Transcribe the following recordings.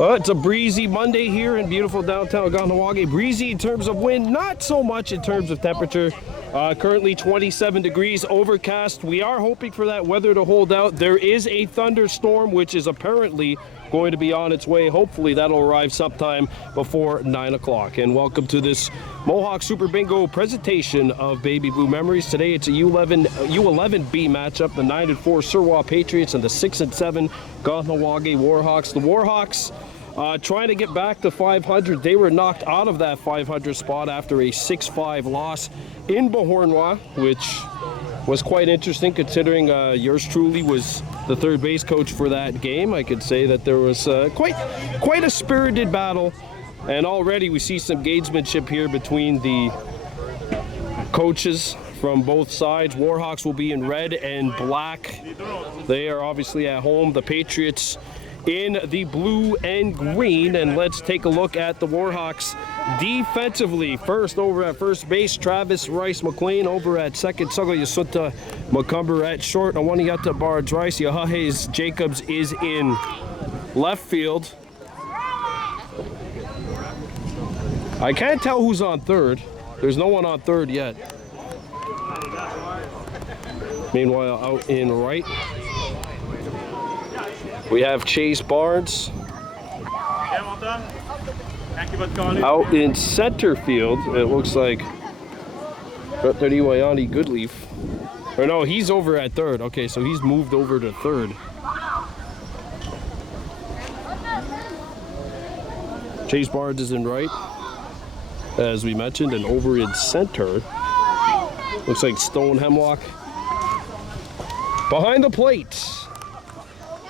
Well, it's a breezy Monday here in beautiful downtown Kahnawake. Breezy in terms of wind, not so much in terms of temperature. Currently 27 degrees, overcast. We are hoping for that weather to hold out. There is a thunderstorm which is apparently going to be on its way. Hopefully that'll arrive sometime before 9 o'clock. And welcome to this Mohawk Super Bingo presentation of Baby Blue Memories. Today it's a U11B matchup, the 9-4 Surwa Patriots and the 6-7 Kahnawake Warhawks. The Warhawks trying to get back to 500. They were knocked out of that 500 spot after a 6-5 loss in Beauharnois, which was quite interesting considering yours truly was the third base coach for that game. I could say that there was quite a spirited battle, and already we see some gamesmanship here between the coaches from both sides. Warhawks will be in red and black. They are obviously at home. The Patriots in the blue and green. And let's take a look at the Warhawks defensively. First, over at first base, Travis Rice McLean. Over at second, Sago Yasuta McCumber at short. Awaniata Barge Rice. Yahahes Jacobs is in left field. I can't tell who's on third. There's no one on third yet. Meanwhile, out in right, we have Chase Barnes. Out in center field, it looks like Ratnariwayani Goodleaf. Or no, he's over at third. Okay, so he's moved over to third. Chase Barnes is in right, as we mentioned, and over in center, looks like Stone Hemlock. Behind the plate,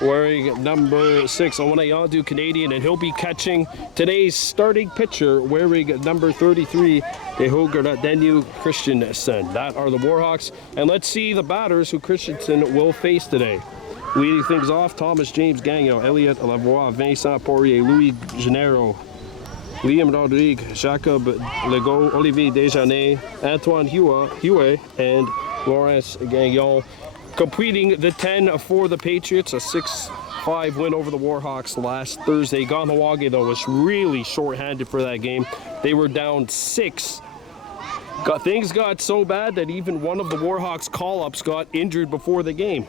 wearing number 6, Awanayandu Canadian, and he'll be catching today's starting pitcher wearing number 33, Denu Christensen. That are the Warhawks, and let's see the batters who Christensen will face today. Leading things off, Thomas James Gagnon, Elliot Lavoie, Vincent Poirier, Louis Gennaro, Liam Rodrigue, Jacob Legault, Olivier Desjardins, Antoine Huet, and Lawrence Gagnon. Completing the 10 for the Patriots, a 6-5 win over the Warhawks last Thursday. Kahnawake, though, was really short-handed for that game. They were down 6. Things got so bad that even one of the Warhawks call-ups got injured before the game.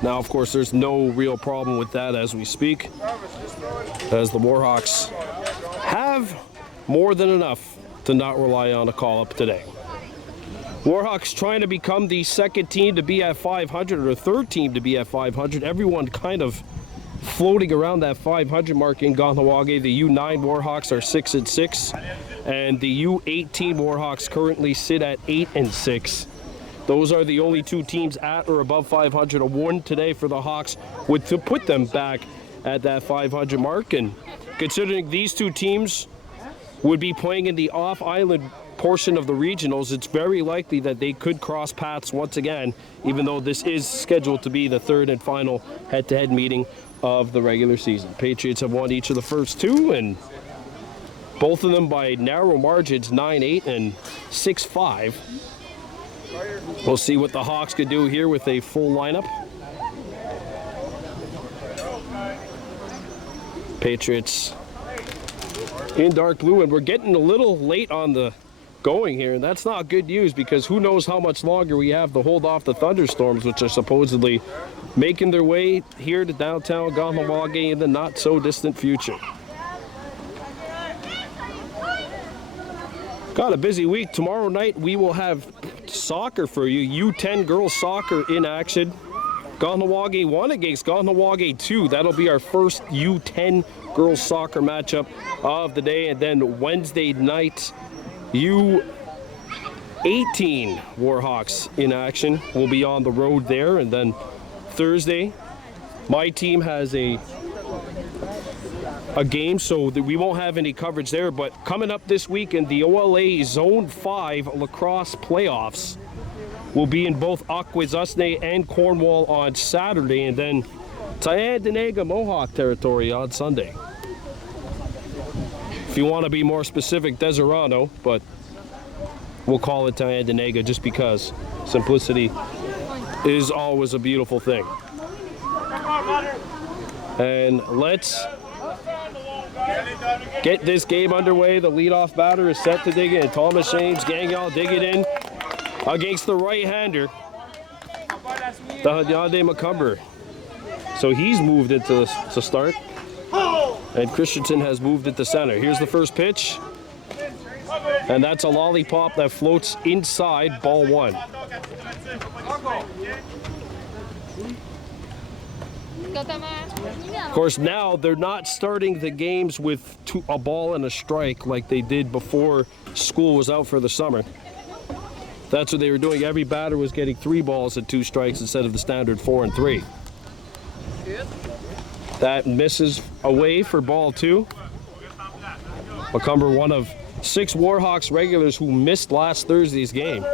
Now, of course, there's no real problem with that as we speak, as the Warhawks have more than enough to not rely on a call-up today. Warhawks trying to become the second team to be at 500, or third team to be at 500. Everyone kind of floating around that 500 mark in Kahnawake. The U9 Warhawks are 6-6, and the U18 Warhawks currently sit at 8-6. Those are the only two teams at or above 500. A win today for the Hawks would to put them back at that 500 mark. And considering these two teams would be playing in the off-island portion of the regionals, it's very likely that they could cross paths once again, even though this is scheduled to be the third and final head-to-head meeting of the regular season. Patriots have won each of the first two, and both of them by narrow margins, 9-8 and 6-5. We'll see what the Hawks could do here with a full lineup. Patriots in dark blue, and we're getting a little late on the going here, and that's not good news, because who knows how much longer we have to hold off the thunderstorms, which are supposedly making their way here to downtown Kahnawake in the not so distant future. Got a busy week. Tomorrow night we will have soccer for you. U10 girls soccer in action. Kahnawake 1 against Kahnawake 2. That'll be our first U10 girls soccer matchup of the day. And then Wednesday night, U18 Warhawks in action. We'll be on the road there. And then Thursday, my team has a game, so that we won't have any coverage there. But coming up this weekend, the OLA Zone 5 lacrosse playoffs will be in both Akwesasne and Cornwall on Saturday, and then Tyendinaga Mohawk territory on Sunday. If you want to be more specific, Deserano, but we'll call it Tyendinaga just because simplicity is always a beautiful thing. And let's get this game underway. The leadoff batter is set to dig in. Thomas James Gagnon digging in against the right-hander, Kahnawake McCumber. So he's moved it to start, and Christensen has moved it to center. Here's the first pitch, and that's a lollipop that floats inside, ball one. Of course, now they're not starting the games with a ball and a strike like they did before school was out for the summer. That's what they were doing. Every batter was getting 3 balls and 2 strikes instead of the standard 4 and 3. That misses away for ball 2. McCumber, one of 6 Warhawks regulars who missed last Thursday's game.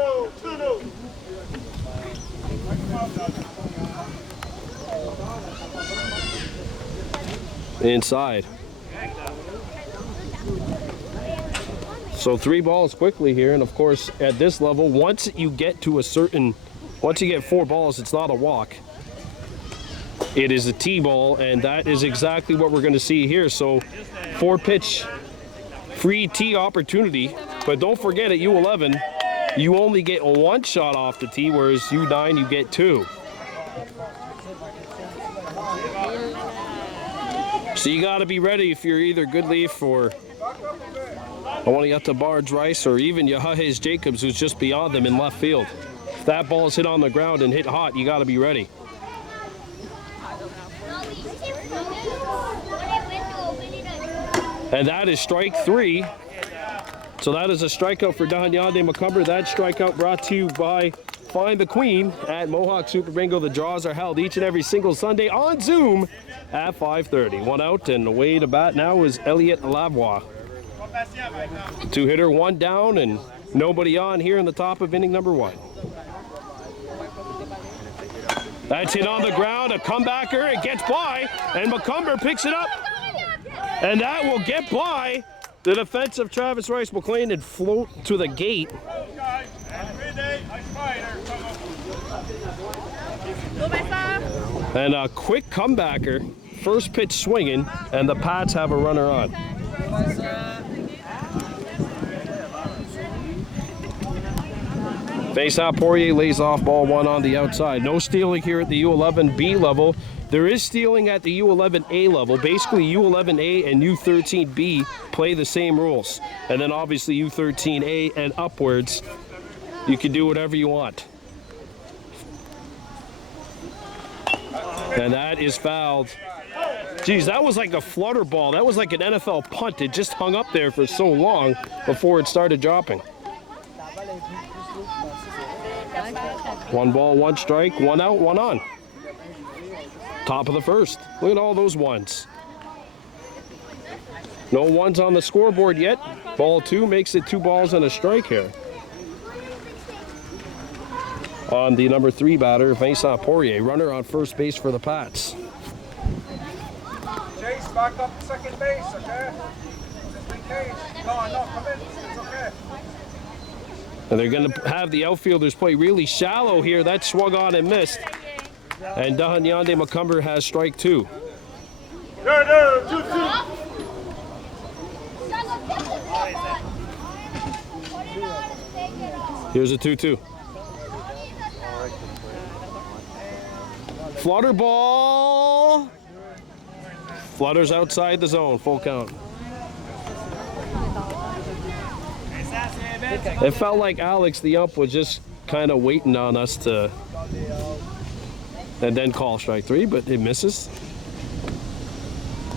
Inside. So 3 balls quickly here, and of course at this level, once you get 4 balls, it's not a walk. It is a T-ball, and that is exactly what we're going to see here. So 4-pitch free tee opportunity, but don't forget at U-11, you only get 1 shot off the tee, whereas U-9 you get 2. So you got to be ready if you're either Goodleaf or Awaniata Barge Rice or even Yahahes Jacobs, who's just beyond them in left field. If that ball is hit on the ground and hit hot, you got to be ready. And that is strike 3. So that is a strikeout for Kahnawake McCumber. That strikeout brought to you by Find the Queen at Mohawk Super Bingo. The draws are held each and every single Sunday on Zoom at 5:30. 1 out, and away to bat now is Elliot Lavoie. 2-hitter, 1 down, and nobody on here in the top of inning number 1. That's hit on the ground, a comebacker, it gets by, and McCumber picks it up. And that will get by the defensive Travis Rice McLean and float to the gate. And a quick comebacker, first pitch swinging, and the Pats have a runner on. Face-off, Poirier lays off ball 1 on the outside. No stealing here at the U11B level. There is stealing at the U11A level. Basically, U11A and U13B play the same rules. And then obviously U13A and upwards, you can do whatever you want. And that is fouled. Geez, that was like a flutter ball. That was like an NFL punt. It just hung up there for so long before it started dropping. 1 ball, 1 strike, 1 out, 1 on. Top of the first. Look at all those 1s. No 1s on the scoreboard yet. Ball 2 makes it 2 balls and a strike here. On the number 3 batter, Vincent Poirier, runner on first base for the Pats. Chase, back up to second base, okay? Just in case. No, come in. It's okay. And they're going to have the outfielders play really shallow here. That swung on and missed. And Kahnawake McCumber has strike 2. There, 2-2. Here's a 2-2. Flutter ball. Flutters outside the zone, full count. It felt like Alex, the ump, was just kind of waiting on us to and then call strike 3, but it misses.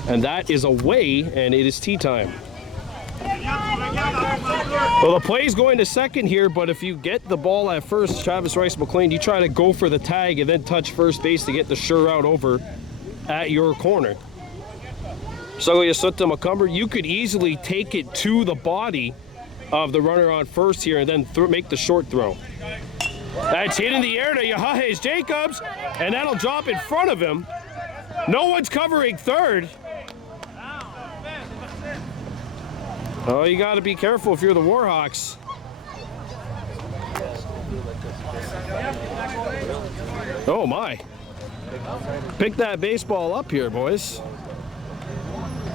And that is away, and it is tea time. Well, the play's going to second here, but if you get the ball at first, Travis Rice McLean, you try to go for the tag and then touch first base to get the sure out over at your corner. So Yasuta McCumber, you could easily take it to the body of the runner on first here and then make the short throw. That's hit in the air to Yahahes Jacobs, and that'll drop in front of him. No one's covering third. Oh, you got to be careful if you're the Warhawks. Oh my. Pick that baseball up here, boys.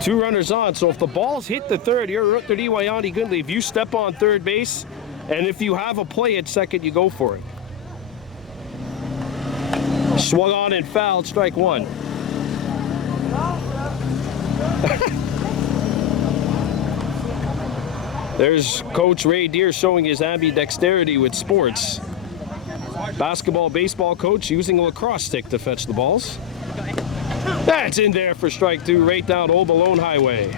2 runners on. So if the ball's hit the third, you're out there, Wayani Goodleaf. You step on third base, and if you have a play at second, you go for it. Swung on and fouled, strike 1. There's Coach Ray Deere showing his ambidexterity with sports. Basketball, baseball coach using a lacrosse stick to fetch the balls. That's in there for strike 2, right down Old Malone Highway.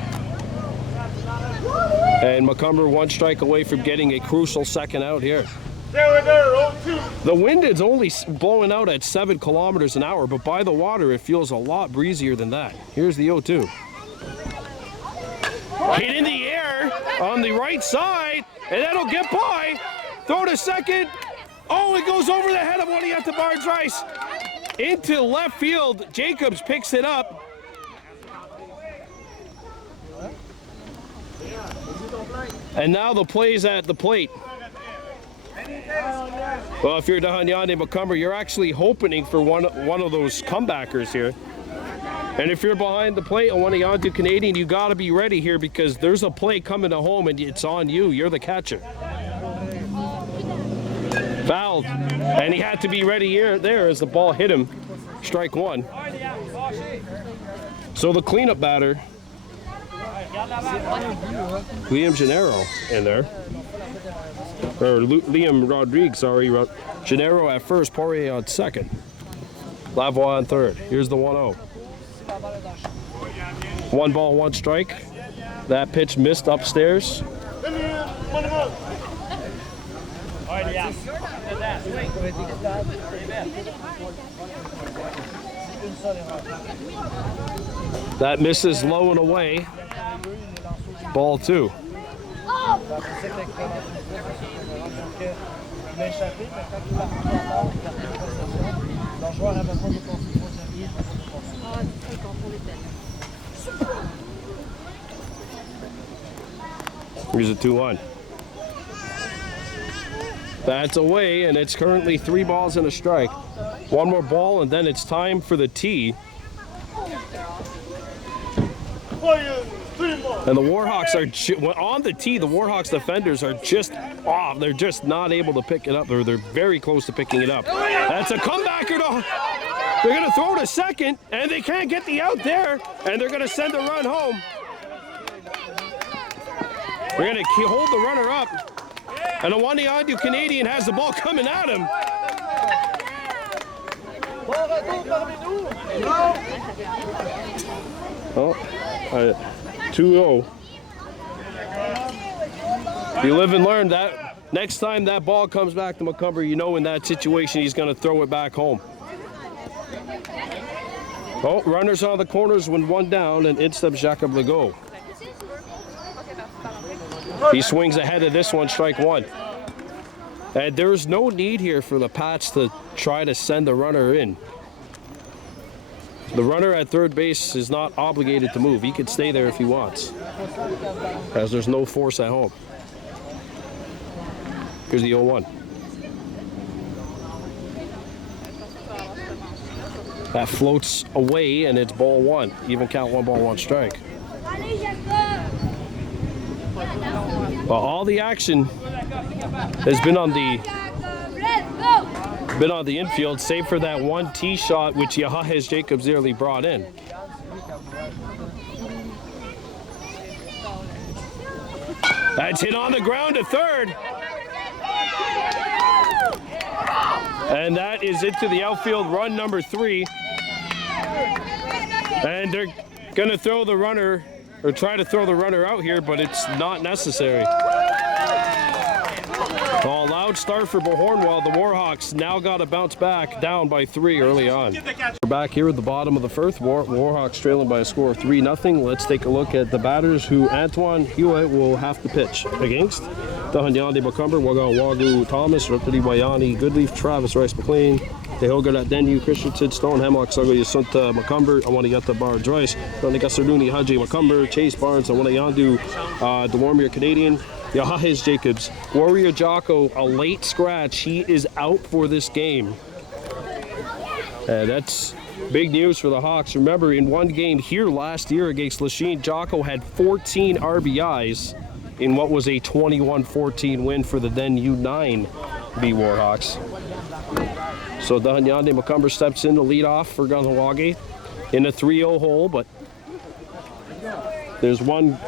And Macomber 1 strike away from getting a crucial second out here. The wind is only blowing out at 7 kilometers an hour, but by the water it feels a lot breezier than that. Here's the 0-2. Hit in the air on the right side, and that'll get by. Throw to second. Oh, it goes over the head of one at the Barnes Rice. Into left field. Jacobs picks it up. And now the play's at the plate. Well, if you're Dahanyane Macomber, you're actually hoping for one of those comebackers here. And if you're behind the plate on one of Yondu Canadian, you got to be ready here because there's a play coming to home and it's on you. You're the catcher. Fouled. And he had to be ready here there as the ball hit him. Strike 1. So the cleanup batter, Liam Gennaro in there. Or Liam Rodriguez, sorry. Gennaro at first, Poirier on second. Lavoie on third. Here's the 1-0. 1 ball, 1 strike. That pitch missed upstairs. That misses low and away. Ball 2. Here's a 2-1. That's away, and it's currently 3 balls and a strike. 1 more ball, and then it's time for the tee. And the Warhawks are on the tee. The Warhawks defenders are just off. They're just not able to pick it up. They're very close to picking it up. That's a comebacker. They're going to throw to second, and they can't get the out there, and they're going to send a run home. We're going to hold the runner up, and Awani Andu Canadian has the ball coming at him. Oh, 2-0. You live and learn that. Next time that ball comes back to Macomber, you know in that situation he's going to throw it back home. Oh, runners on the corners when 1 down, and in steps Jacob Legault. He swings ahead of this one, strike 1. And there's no need here for the Pats to try to send the runner in. The runner at third base is not obligated to move. He could stay there if he wants, as there's no force at home. Here's the 0-1. That floats away, and it's ball 1. Even count 1 ball, 1 strike. Well, all the action has been on the infield, save for that 1 tee shot which Yahahez Jacobs nearly brought in. That's hit on the ground to third. And that is into the outfield, run number 3. And they're gonna throw the runner, or try to throw the runner out here, but it's not necessary. A loud start for Beauharnois. The Warhawks now got to bounce back, down by 3 early on. We're back here at the bottom of the 1st. Warhawks trailing by a score of 3-0. Let's take a look at the batters who Antoine Hewitt will have to pitch against. Dahanyane Macomber, Wagu Thomas, Rotary Wayani Goodleaf, Travis Rice McLean, Tehogarat Denu, Christensen, Stone, Hemlock, Sago Yasunta Macomber, Awanayata Barnes Rice, Ronigasaruni Haji Macomber, Chase Barnes, Awanayandu, Delormier Canadian, Yahahez Jacobs, Warrior Jocko, a late scratch. He is out for this game. That's Big news for the Hawks. Remember, in one game here last year against Lachine, Jocko had 14 RBIs in what was a 21-14 win for the then U-9 Warhawks. So Dahanyande Macumber steps in to lead off for Kahnawake in a 3-0 hole, but there's one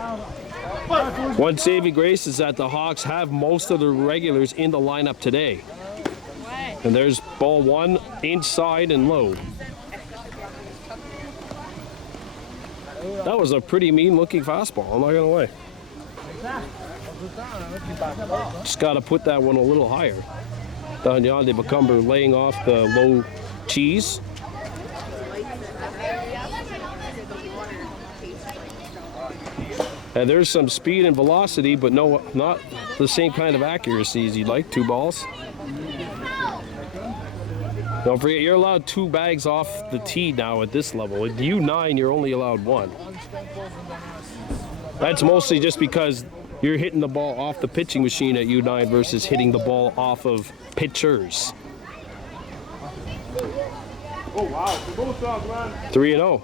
saving grace is that the Hawks have most of the regulars in the lineup today. And there's ball one, inside and low. That was a pretty mean looking fastball, I'm not gonna lie. Just gotta put that one a little higher. Dahanyande Macumber laying off the low cheese. And there's some speed and velocity, but no, not the same kind of accuracy as you'd like. 2 balls. Don't forget, you're allowed 2 bags off the tee now at this level. At U9, you're only allowed 1. That's mostly just because you're hitting the ball off the pitching machine at U9 versus hitting the ball off of pitchers. Oh, wow. 3-0.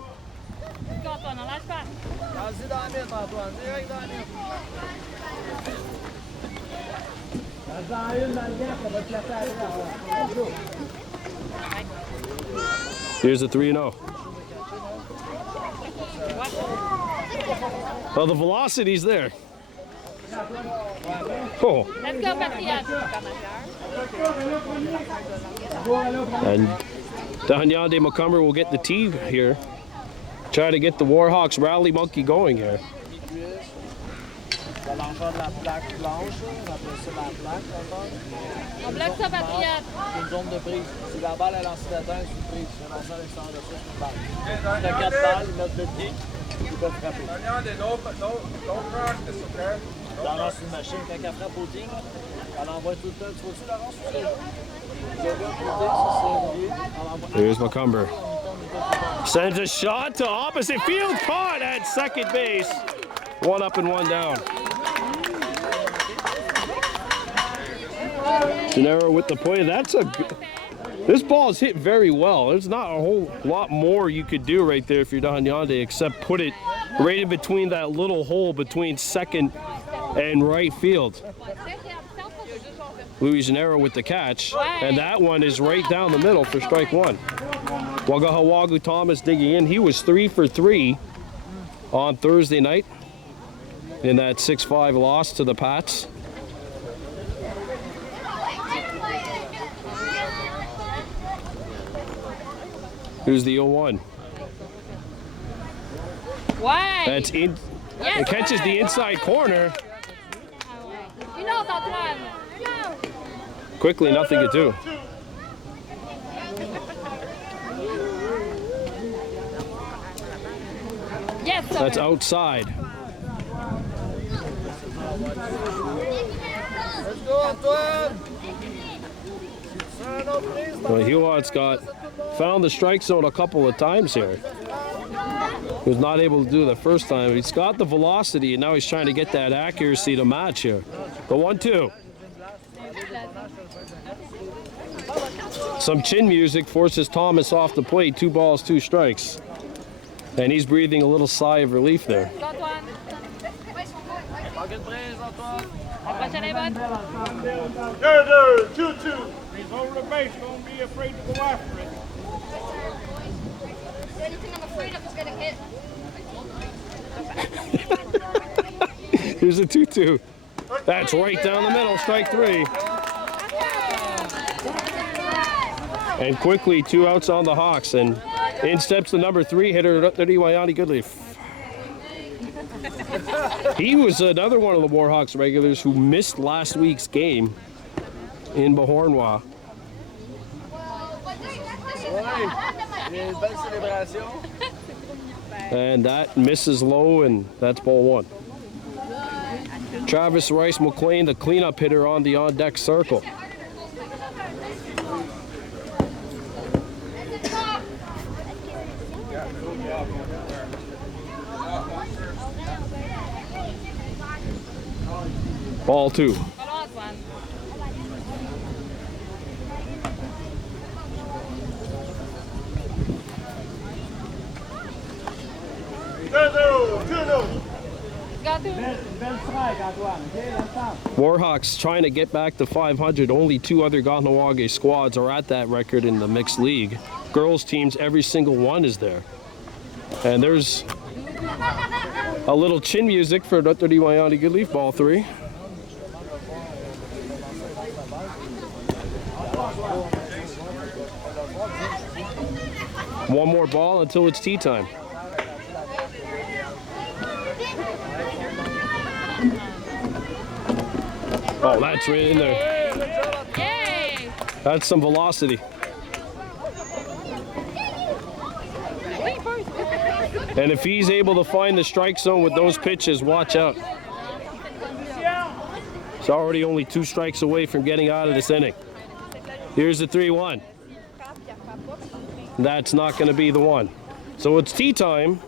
Here's a 3-0. Well, the velocity's there. Oh. Let's go, Patriots. And Dahanyande Macumber will get the tee here. Try to get the Warhawks rally monkey going here. On bloque ça, Patriotes. Une zone de prise. Si la balle est lancée d'atteinte, c'est une prise. Si elle lance à l'extérieur de ça, c'est une balle. Si t'as 4 balles, ils mettent le pied, ils peuvent frapper. Don't practice, okay? Dans lance une machine, quand elle frappe au team, elle envoie tout le temps. Tu vois-tu, Laurence, sur les jeux? Vous avez un côté, ça c'est lié. Here's Macumber. Sends a shot to opposite field, caught at second base. 1 up and 1 down. Gennaro with the play. This ball is hit very well. There's not a whole lot more you could do right there if you're Dahanyande except put it right in between that little hole between second and right field. Louis Gennaro with the catch, and that one is right down the middle for strike 1. Wagahawagu Thomas digging in. He was 3 for 3 on Thursday night in that 6-5 loss to the Pats. Here's the 0-1. Ouais. That's in. It catches the inside corner. Une autre, Antoine. Quickly, nothing to do. Yes, sir. That's outside. Let's go, Antoine! Well, Huot's found the strike zone a couple of times here. He was not able to do it the first time. He's got the velocity, and now he's trying to get that accuracy to match here. The 1-2. Some chin music forces Thomas off the plate. 2 balls, 2 strikes. And he's breathing a little sigh of relief there. Antoine. Pocket prise, Antoine! La prochaine est bonne. There, 2-2. He's over the base. Don't be afraid to go after it. The only thing I'm afraid of is getting hit. Here's a 2-2. That's right down the middle, strike 3. And quickly, 2 outs on the Hawks, and in steps the number 3 hitter, Wayani Goodleaf. He was another one of the Warhawks regulars who missed last week's game in Beauharnois. Une belle célébration. And that misses low, and that's ball 1. Travis Rice McLean, the cleanup hitter on the on-deck circle. Ball 2. Got to. Warhawks trying to get back to 500. Only 2 other Kahnawake squads are at that record in the mixed league. Girls teams, every single one is there. And there's a little chin music for Dr. Diwayani Goodleaf, ball 3. One more ball until it's tea time. Oh, that's right in there. Yay! That's some velocity. And if he's able to find the strike zone with those pitches, watch out. It's already only 2 strikes away from getting out of this inning. Here's the 3-1. That's not going to be the one. So it's tea time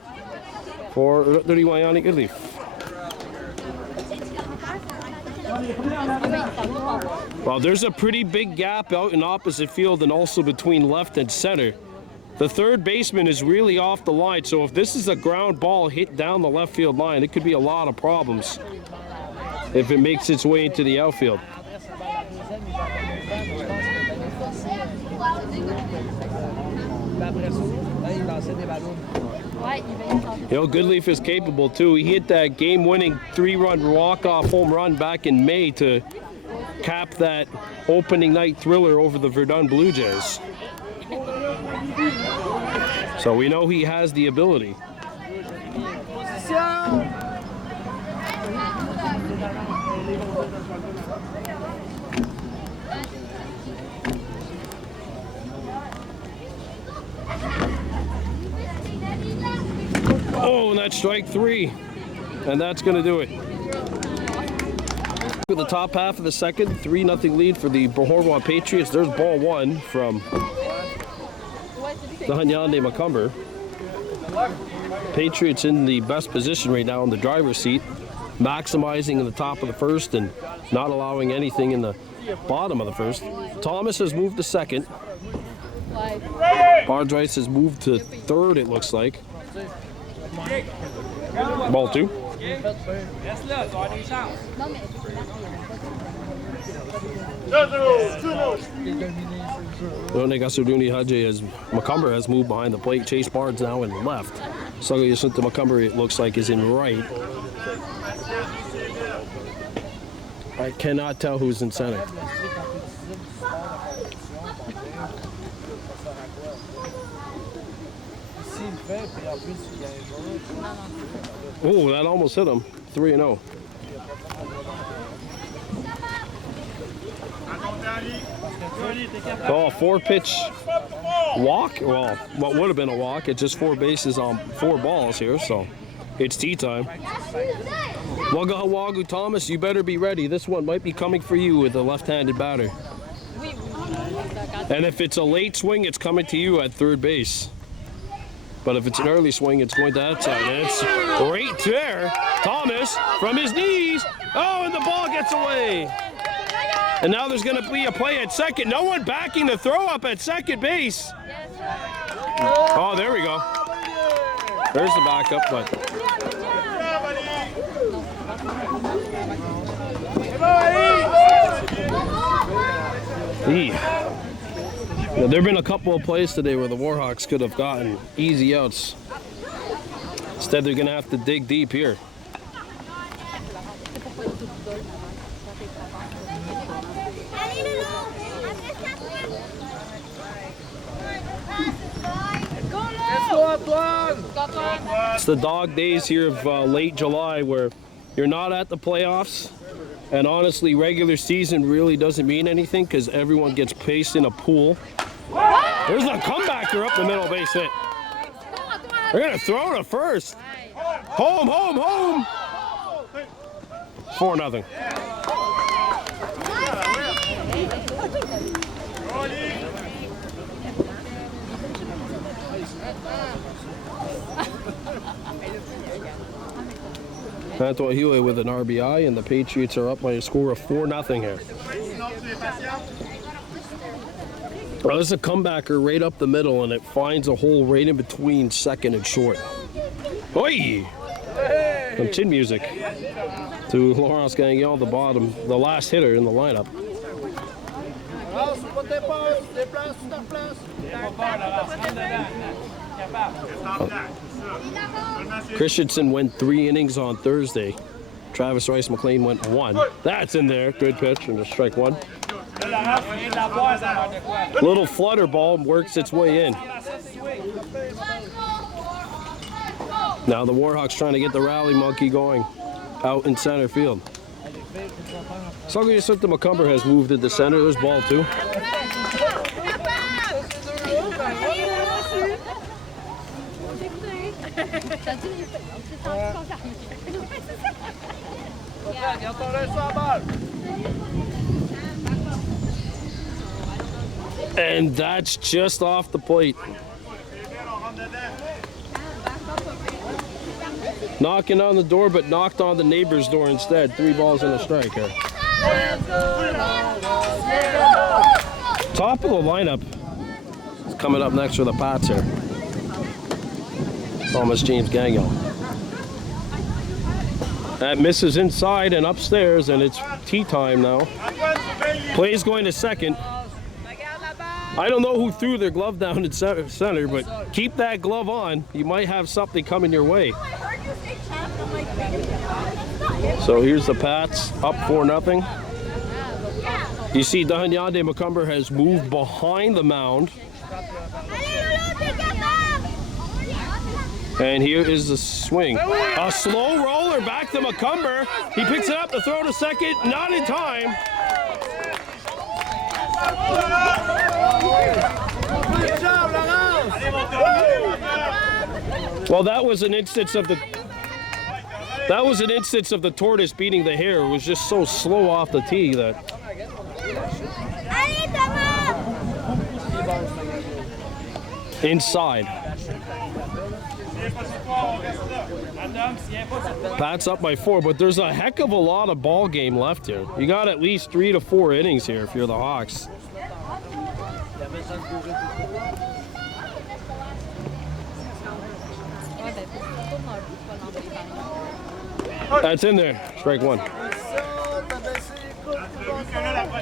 for Diwayani Goodleaf. Well, there's a pretty big gap out in opposite field and also between left and center. The third baseman is really off the line, so if this is a ground ball hit down the left field line, it could be a lot of problems if it makes its way into the outfield. You know, Goodleaf is capable too. He hit that game-winning 3-run walk-off home run back in May to cap that opening night thriller over the Verdun Blue Jays. So we know he has the ability. Oh, and that's strike 3. And that's going to do it. With the top half of the second, 3-0 lead for the Beauharnois Patriots. There's ball 1 from the Hanyande Macomber. Patriots in the best position right now in the driver's seat, maximizing in the top of the first and not allowing anything in the bottom of the first. Thomas has moved to second. Bardrice has moved to third, it looks like. Ball 2. Macomber has moved behind the plate. Chase Bard's now in left. Sagayasunta Macomber, it looks like, is in right. I cannot tell who's in center. Oh, that almost hit him. 3-0. Oh, 4-pitch walk. Well, what would have been a walk. It's just 4 bases on 4 balls here, so it's tea time. Wagahawagu Thomas, you better be ready. This one might be coming for you with a left-handed batter. And if it's a late swing, it's coming to you at third base. But if it's an early swing, it's going to that side. And it's right there. Thomas from his knees. Oh, and the ball gets away. And now there's going to be a play at second. No one backing the throw up at second base. Oh, there we go. There's the backup, but. Now, there have been a couple of plays today where the Warhawks could have gotten easy outs. Instead, they're going to have to dig deep here. It's the dog days here of late July where you're not at the playoffs. And honestly, regular season really doesn't mean anything because everyone gets placed in a pool. There's a comebacker up the middle base hit. They're going to throw to first. Home, home, home. 4-0. Antoine Huey with an RBI, and the Patriots are up by a score of 4-0 here. Well, this is a comebacker right up the middle, and it finds a hole right in between second and short. Oi! Some chin music to Laurence Gagnon, the bottom, the last hitter in the lineup. Christensen went 3 innings on Thursday. Travis Rice McLean went 1. That's in there. Good pitch and just strike 1. Little flutter ball works its way in. Now the Warhawks trying to get the rally monkey going out in center field. Sauguiasukta Macomber has moved to the center. There's ball 2. And that's just off the plate. Knocking on the door, but knocked on the neighbor's door instead. 3 balls and a strike here. Top of the lineup is coming up next for the Pats here. Thomas James Gagnon. That misses inside and upstairs, and it's tea time now. Play's going to second. I don't know who threw their glove down in center, but keep that glove on. You might have something coming your way. So here's the Pats up 4-0. You see Dahanyande Macomber has moved behind the mound. And here is the swing. A slow roller back to Macomber. He picks it up to throw to second, not in time. Well, that was an instance of the tortoise beating the hare. It was just so slow off the tee that. Inside. Pats up by 4, but there's a heck of a lot of ball game left here. You got at least 3 to 4 innings here if you're the Hawks. That's in there. Strike 1.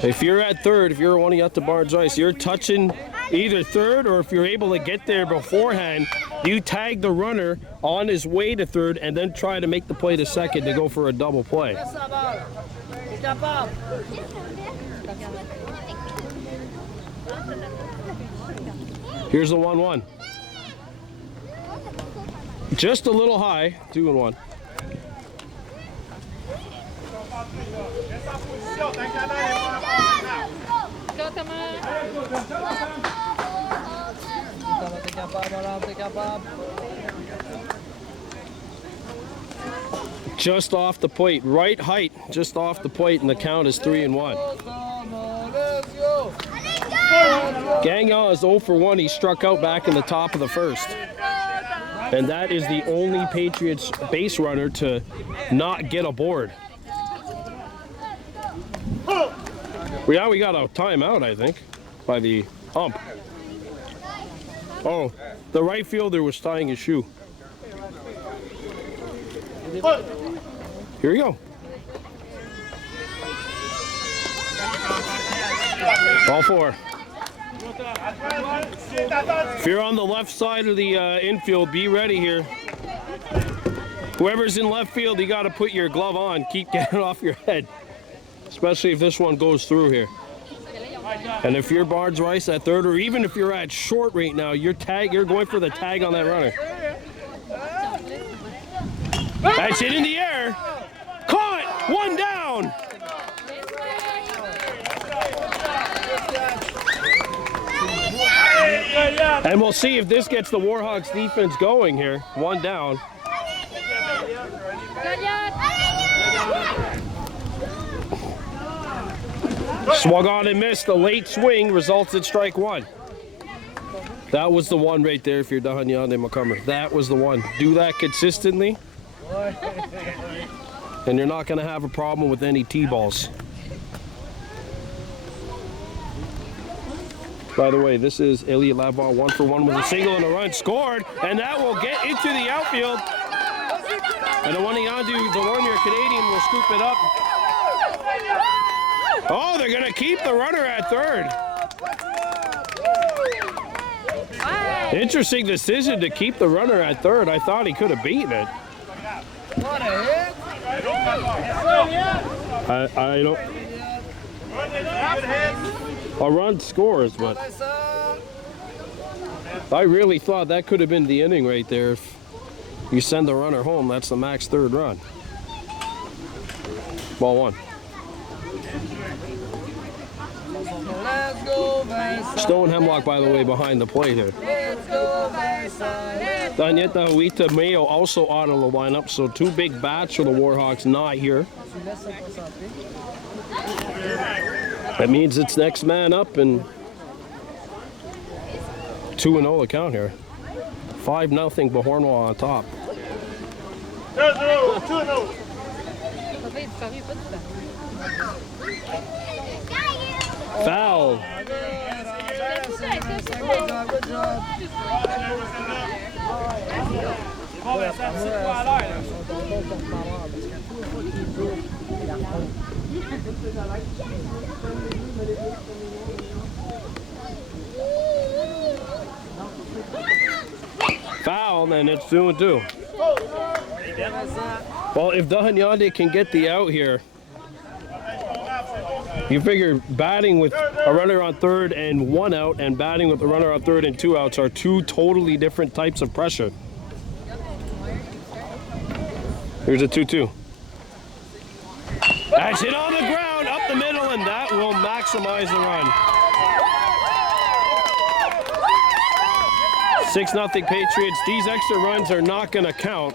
If you're at third, if you're one of the Barnes Rice, you're touching either third, or if you're able to get there beforehand, you tag the runner on his way to third and then try to make the play to second to go for a double play. Here's the 1-1. Just a little high, 2-1. Just off the plate, right height, just off the plate, and the count is 3-1. Gagnon is 0 for 1. He struck out back in the top of the first. And that is the only Patriots base runner to not get aboard. Yeah, we got a timeout, I think, by the ump. Oh, the right fielder was tying his shoe. Here we go. Ball 4. If you're on the left side of the infield, be ready here. Whoever's in left field, you got to put your glove on. Keep getting it off your head, especially if this one goes through here. And if you're Barnes Rice at third, or even if you're at short right now, you're going for the tag on that runner. That's it in the air. Caught! 1 down. And we'll see if this gets the Warhawks defense going here. 1 down. Swung on and missed. The late swing results in strike 1. That was the one right there if you're Dahanyande Macomber. That was the one. Do that consistently, and you're not going to have a problem with any T-balls. By the way, this is Elliot Lavon, 1 for 1 with a single and a run scored, and that will get into the outfield. And the one Yondu, the Warrior Canadian, will scoop it up. Oh, they're going to keep the runner at third. Interesting decision to keep the runner at third. I thought he could have beaten it. What a hit! I don't. A run scores, but I really thought that could have been the inning right there. If you send the runner home, that's the max third run. Ball one. Let's go, Vincent. Stone Hemlock, by the way, behind the plate here. Let's go, Vincent. Danieta Huita Mayo also out of the lineup, so two big bats for the Warhawks not here. That means it's next man up and 2-0 the count here. 5-0 Beauharnois on top. Foul. Good job. Foul, and it's 2-2. Well, if Dahanyande can get the out here, you figure batting with a runner on third and 1 out and batting with a runner on third and 2 outs are two totally different types of pressure. Here's a 2-2. That's hit on the ground, up the middle, and that will maximize the run. 6-0 Patriots. These extra runs are not going to count.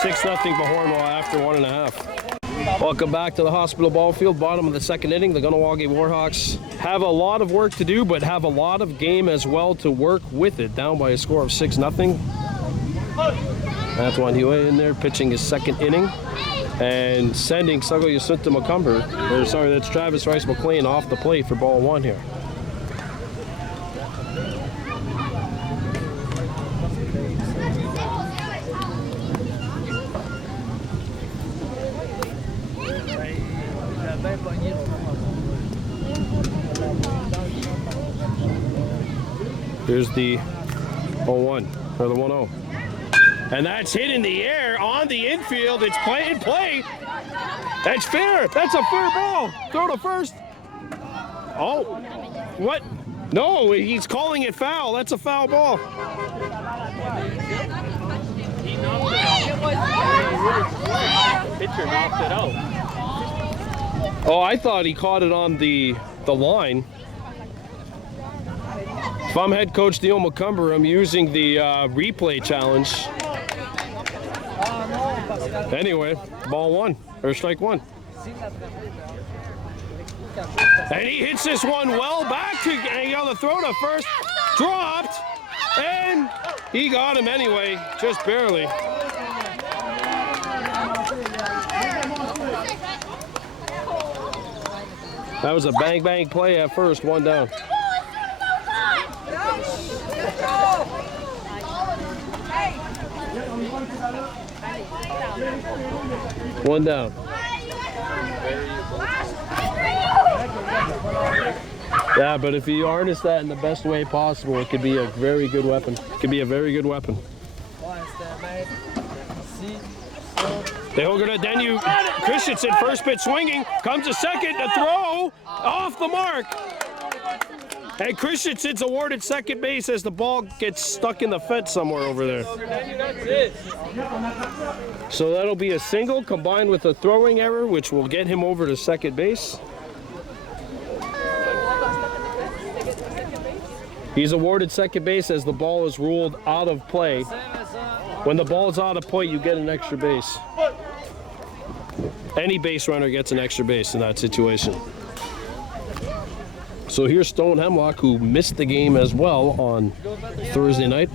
6-0 Beauharnois after 1.5. Welcome back to the Hospital Ball Field, bottom of the second inning. The Kahnawake Warhawks have a lot of work to do, but have a lot of game as well to work with it. Down by a score of 6-0. Antoine Huet in there pitching his second inning and sending Sago Yasunta Macumber, or sorry, that's Travis Rice McLean off the plate for ball one here. Here's the 0-1, or the 1-0. And that's hit in the air on the infield. It's in play. That's fair. That's a fair ball. Throw to first. Oh, what? No, he's calling it foul. That's a foul ball. Pitcher knocked it out. Oh, I thought he caught it on the line. If I'm head coach Theo Macumber, I'm using the replay challenge. Anyway, ball one, or strike one. And he hits this one well back to the throw to first. Dropped, and he got him anyway, just barely. That was a bang-bang play at first, one down. One down. Yeah, but if you harness that in the best way possible, it could be a very good weapon. It could be a very good weapon. They hold it, then you, Christensen, first pitch swinging, comes to second, the throw, off the mark. And Christensen's awarded second base as the ball gets stuck in the fence somewhere over there. So that'll be a single combined with a throwing error, which will get him over to second base. He's awarded second base as the ball is ruled out of play. When the ball is out of play, you get an extra base. Any base runner gets an extra base in that situation. So here's Stone Hemlock, who missed the game as well on Thursday night.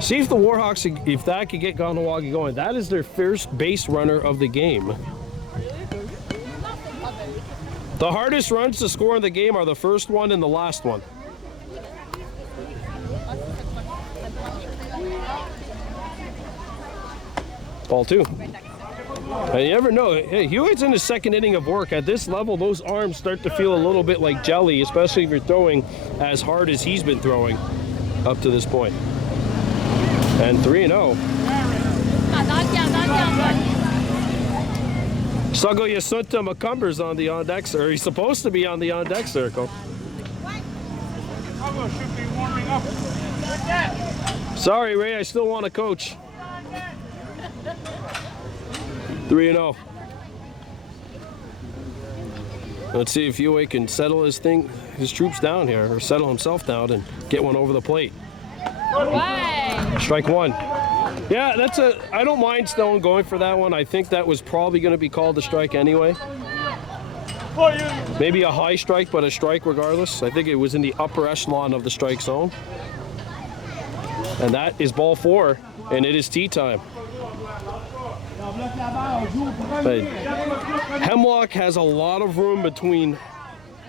See if the Warhawks, if that could get Kahnawake going. That is their first base runner of the game. The hardest runs to score in the game are the first one and the last one. Ball 2. And you never know. Hey, Hewitt's in his second inning of work. At this level, those arms start to feel a little bit like jelly, especially if you're throwing as hard as he's been throwing up to this point. And 3-0. Sago Yasunta Macumber's on the on-deck, or he's supposed to be on the on-deck circle. Should be warming up. Sorry, Ray, I still want to coach. 3-0. Let's see if Yue can settle his troops down here, or settle himself down and get one over the plate. Strike 1. Yeah, I don't mind Stone going for that one. I think that was probably going to be called a strike anyway. Maybe a high strike, but a strike regardless. I think it was in the upper echelon of the strike zone. And that is ball 4, and it is tea time. But Hemlock has a lot of room between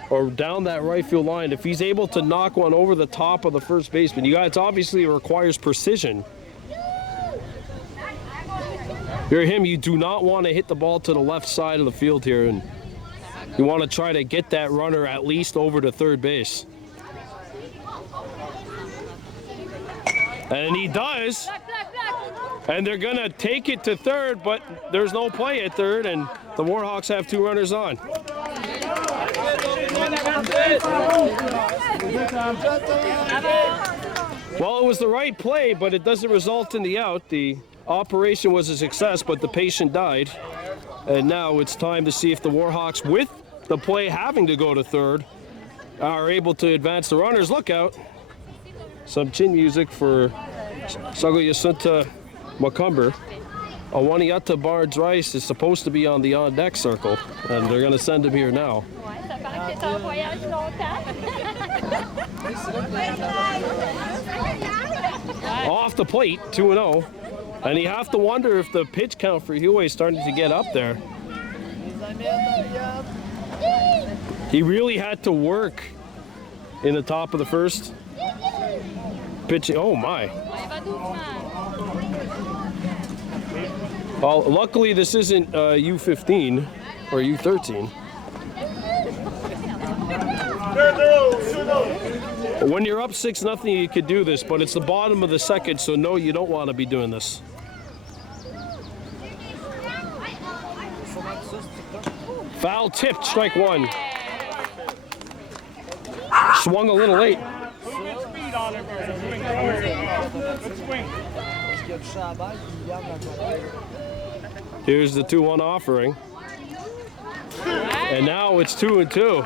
or down that right field line. If he's able to knock one over the top of the first baseman, it's obviously requires precision. You're him, you do not want to hit the ball to the left side of the field here, and you want to try to get that runner at least over to third base. And he does. And they're going to take it to third, but there's no play at third, and the Warhawks have 2 runners on. Well, it was the right play, but it doesn't result in the out. The operation was a success, but the patient died. And now it's time to see if the Warhawks, with the play having to go to third, are able to advance the runners. Look out. Some chin music for Sago Yasunta Macumber. Awaniata Barnes Rice is supposed to be on the on-deck circle, and they're going to send him here now. Off the plate, 2-0. And you have to wonder if the pitch count for Huey is starting to get up there. He really had to work in the top of the first. Pitching, oh my. Well, luckily this isn't U15 or U13. When you're up 6-0, you could do this, but it's the bottom of the second, so no, you don't want to be doing this. Foul tipped, strike 1. Swung a little late. Here's the 2-1 offering. And now it's 2-2.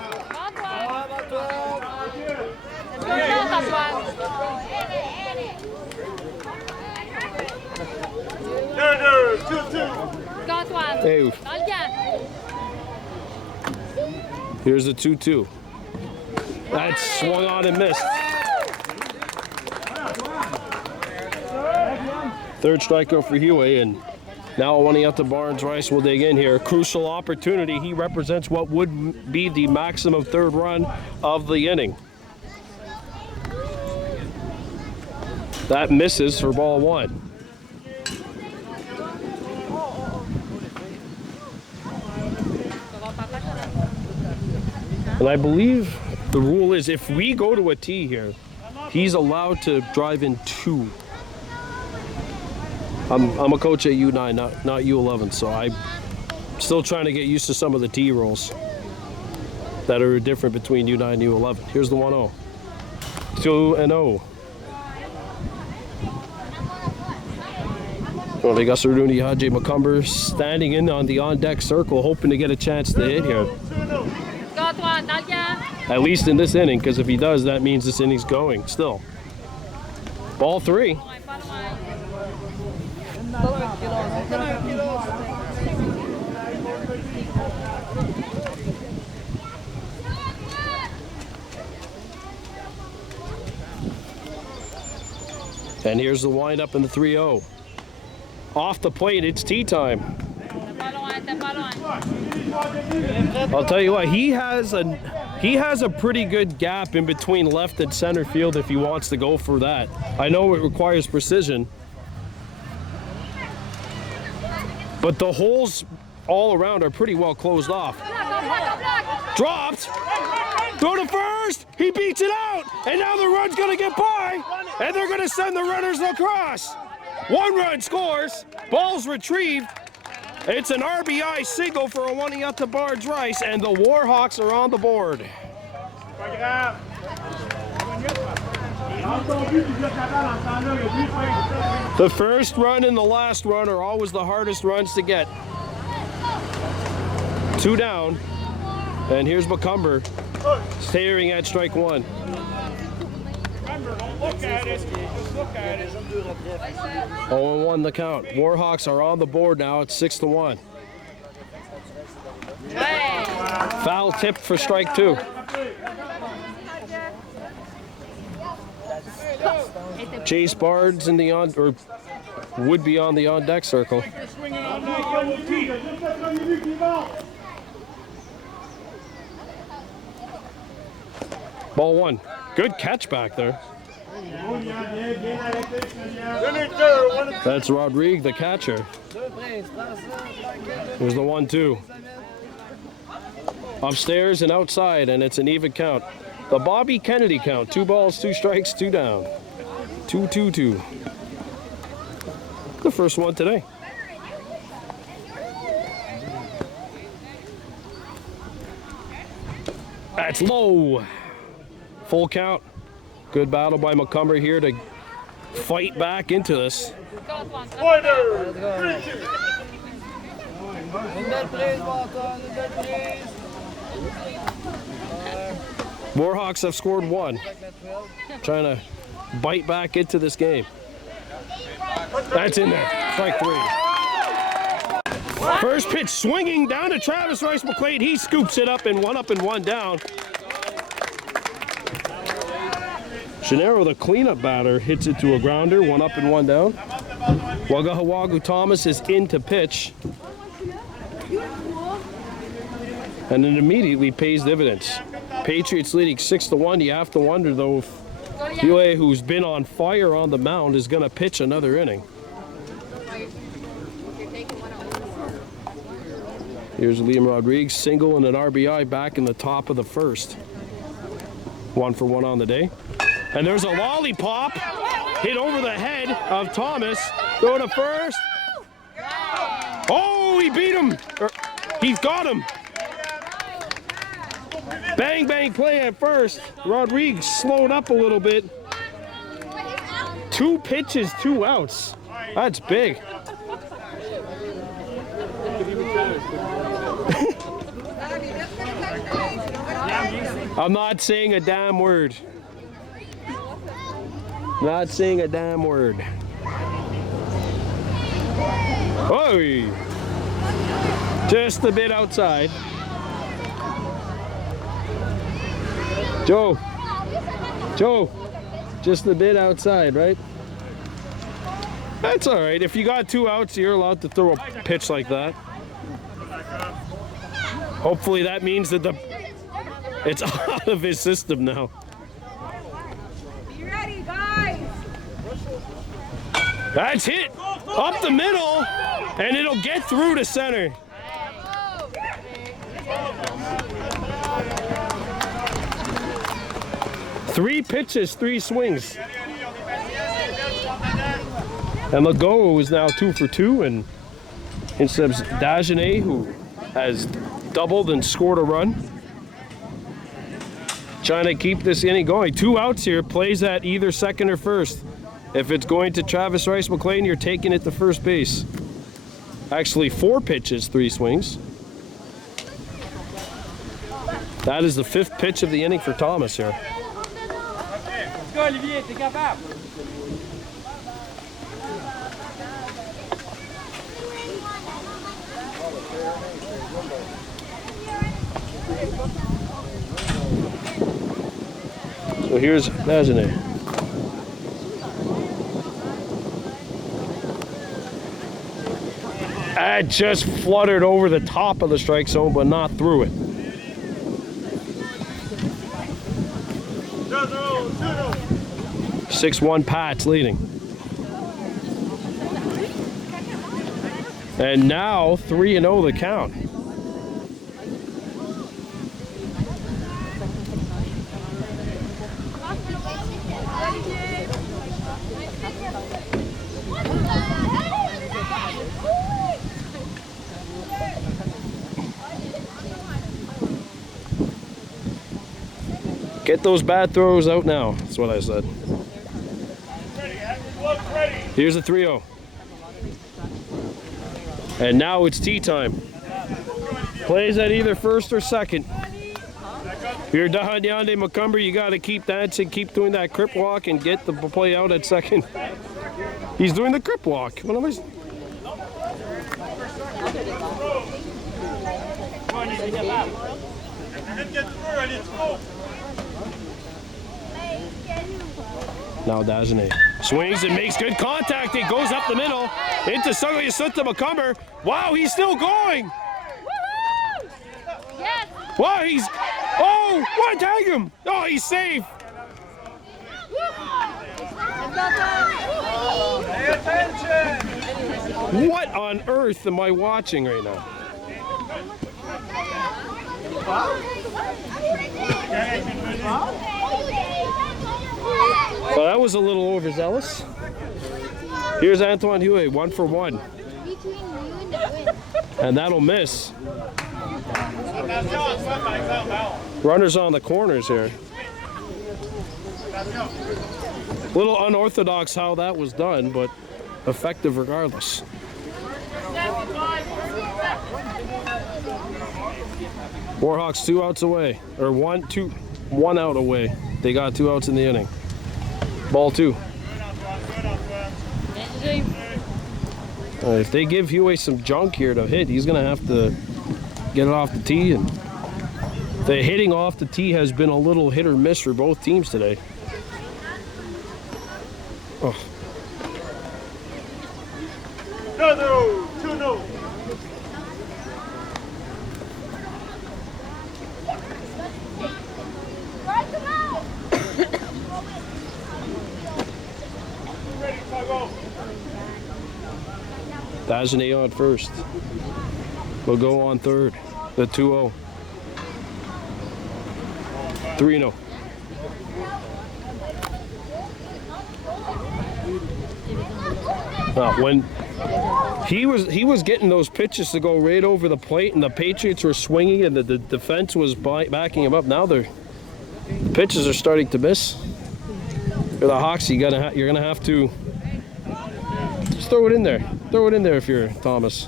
Hey. Here's the 2-2. That's swung on and missed. Third strikeout for Huey, and now Awaniata Barnes Rice will dig in here. Crucial opportunity. He represents what would be the maximum third run of the inning. That misses for ball 1. And I believe the rule is if we go to a tee here, he's allowed to drive in 2. I'm a coach at U9, not U11, so I'm still trying to get used to some of the tee rules that are different between U9 and U11. Here's the 1-0. 2-0. Well, they got Saruni Haji Macumber standing in on the on-deck circle, hoping to get a chance to hit here. At least in this inning, because if he does, that means this inning's going still. Ball 3. And here's the windup in the 3-0. Off the plate, it's tea time. I'll tell you what, he has a pretty good gap in between left and center field if he wants to go for that. I know it requires precision. but the holes all around are pretty well closed off. Dropped. Throw to first. He beats it out. And now the run's going to get by. And they're going to send the runners across. 1 run scores. Ball's retrieved. It's an RBI single for a 1-0 to Barge Rice. And the Warhawks are on the board. The first run and the last run are always the hardest runs to get. 2 down, and here's McCumber staring at strike 1. Remember, don't look at it. Just look at it. 0-1 the count. Warhawks are on the board now. It's 6-1. Foul tip for strike 2. Chase Bards in the on, or would be on the on deck circle. Ball 1. Good catch back there. That's Rodrigue, the catcher. Here's the 1-2. Upstairs and outside, and it's an even count. The Bobby Kennedy count. 2 balls, 2 strikes, 2 down. 2-2-2. The first one today. That's low. Full count. Good battle by McCumber here to fight back into this. Warhawks have scored 1. Trying to bite back into this game. That's in there. Strike 3. First pitch swinging down to Travis Rice McLean. He scoops it up and 1 up and 1 down. Gennaro, the cleanup batter, hits it to a grounder. 1 up and 1 down. Wagahawagu Thomas is in to pitch. And it immediately pays dividends. Patriots leading 6-1. You have to wonder, though, if Hue, who's been on fire on the mound, is going to pitch another inning. Here's Liam Rodriguez, single and an RBI back in the top of the first. 1 for 1 on the day. And there's a lollipop hit over the head of Thomas. Throw to first. Oh, he beat him. He's got him. Bang, bang play at first. Rodriguez slowed up a little bit. 2 pitches, 2 outs. That's big. I'm not saying a damn word. Not saying a damn word. Oh, just a bit outside. Joe, just a bit outside, right? That's all right. If you got 2 outs, you're allowed to throw a pitch like that. Hopefully that means that it's out of his system now. Be ready, guys. That's hit up the middle, and it'll get through to center. 3 pitches, 3 swings. And Legault is now 2 for 2, and instead of Dagenet, who has doubled and scored a run, trying to keep this inning going. 2 outs here, plays at either second or first. If it's going to Travis Rice McLean, you're taking it to first base. Actually, 4 pitches, 3 swings. That is the 5th pitch of the inning for Thomas here. Let's go, Olivier, t'es capable. So here's Dagenet. That just fluttered over the top of the strike zone, but not through it. 6-1 Pats leading. And now 3-0 the count. Get those bad throws out now. That's what I said. Here's a 3-0. And now it's tea time. Plays at either first or second. If you're Dahanyande Macumber, you got to keep dancing, keep doing that crip walk, and get the play out at second. He's doing the crip walk. What am I? Now Dagenet swings and makes good contact. It goes up the middle into Sugayasutta Macumber. Wow, he's still going. Yes. Wow, he's. Oh, what? Tag him. Oh, he's safe. Pay attention. What on earth am I watching right now? Well, that was a little overzealous. Here's Antoine Huey, 1 for 1. And that'll miss. Runners on the corners here. A little unorthodox how that was done, but effective regardless. Warhawks 2 outs away, or 1 out away. They got 2 outs in the inning. Ball 2. If they give Huey some junk here to hit, he's gonna have to get it off the tee, and the hitting off the tee has been a little hit or miss for both teams today. Oh. No, 2-0. Dagenet on first. We'll go on third. The 2-0. 3-0. When he was getting those pitches to go right over the plate, and the Patriots were swinging, and the defense was backing him up. Now the pitches are starting to miss. For the Hawks, you're gonna have to just throw it in there. Throw it in there if you're Thomas.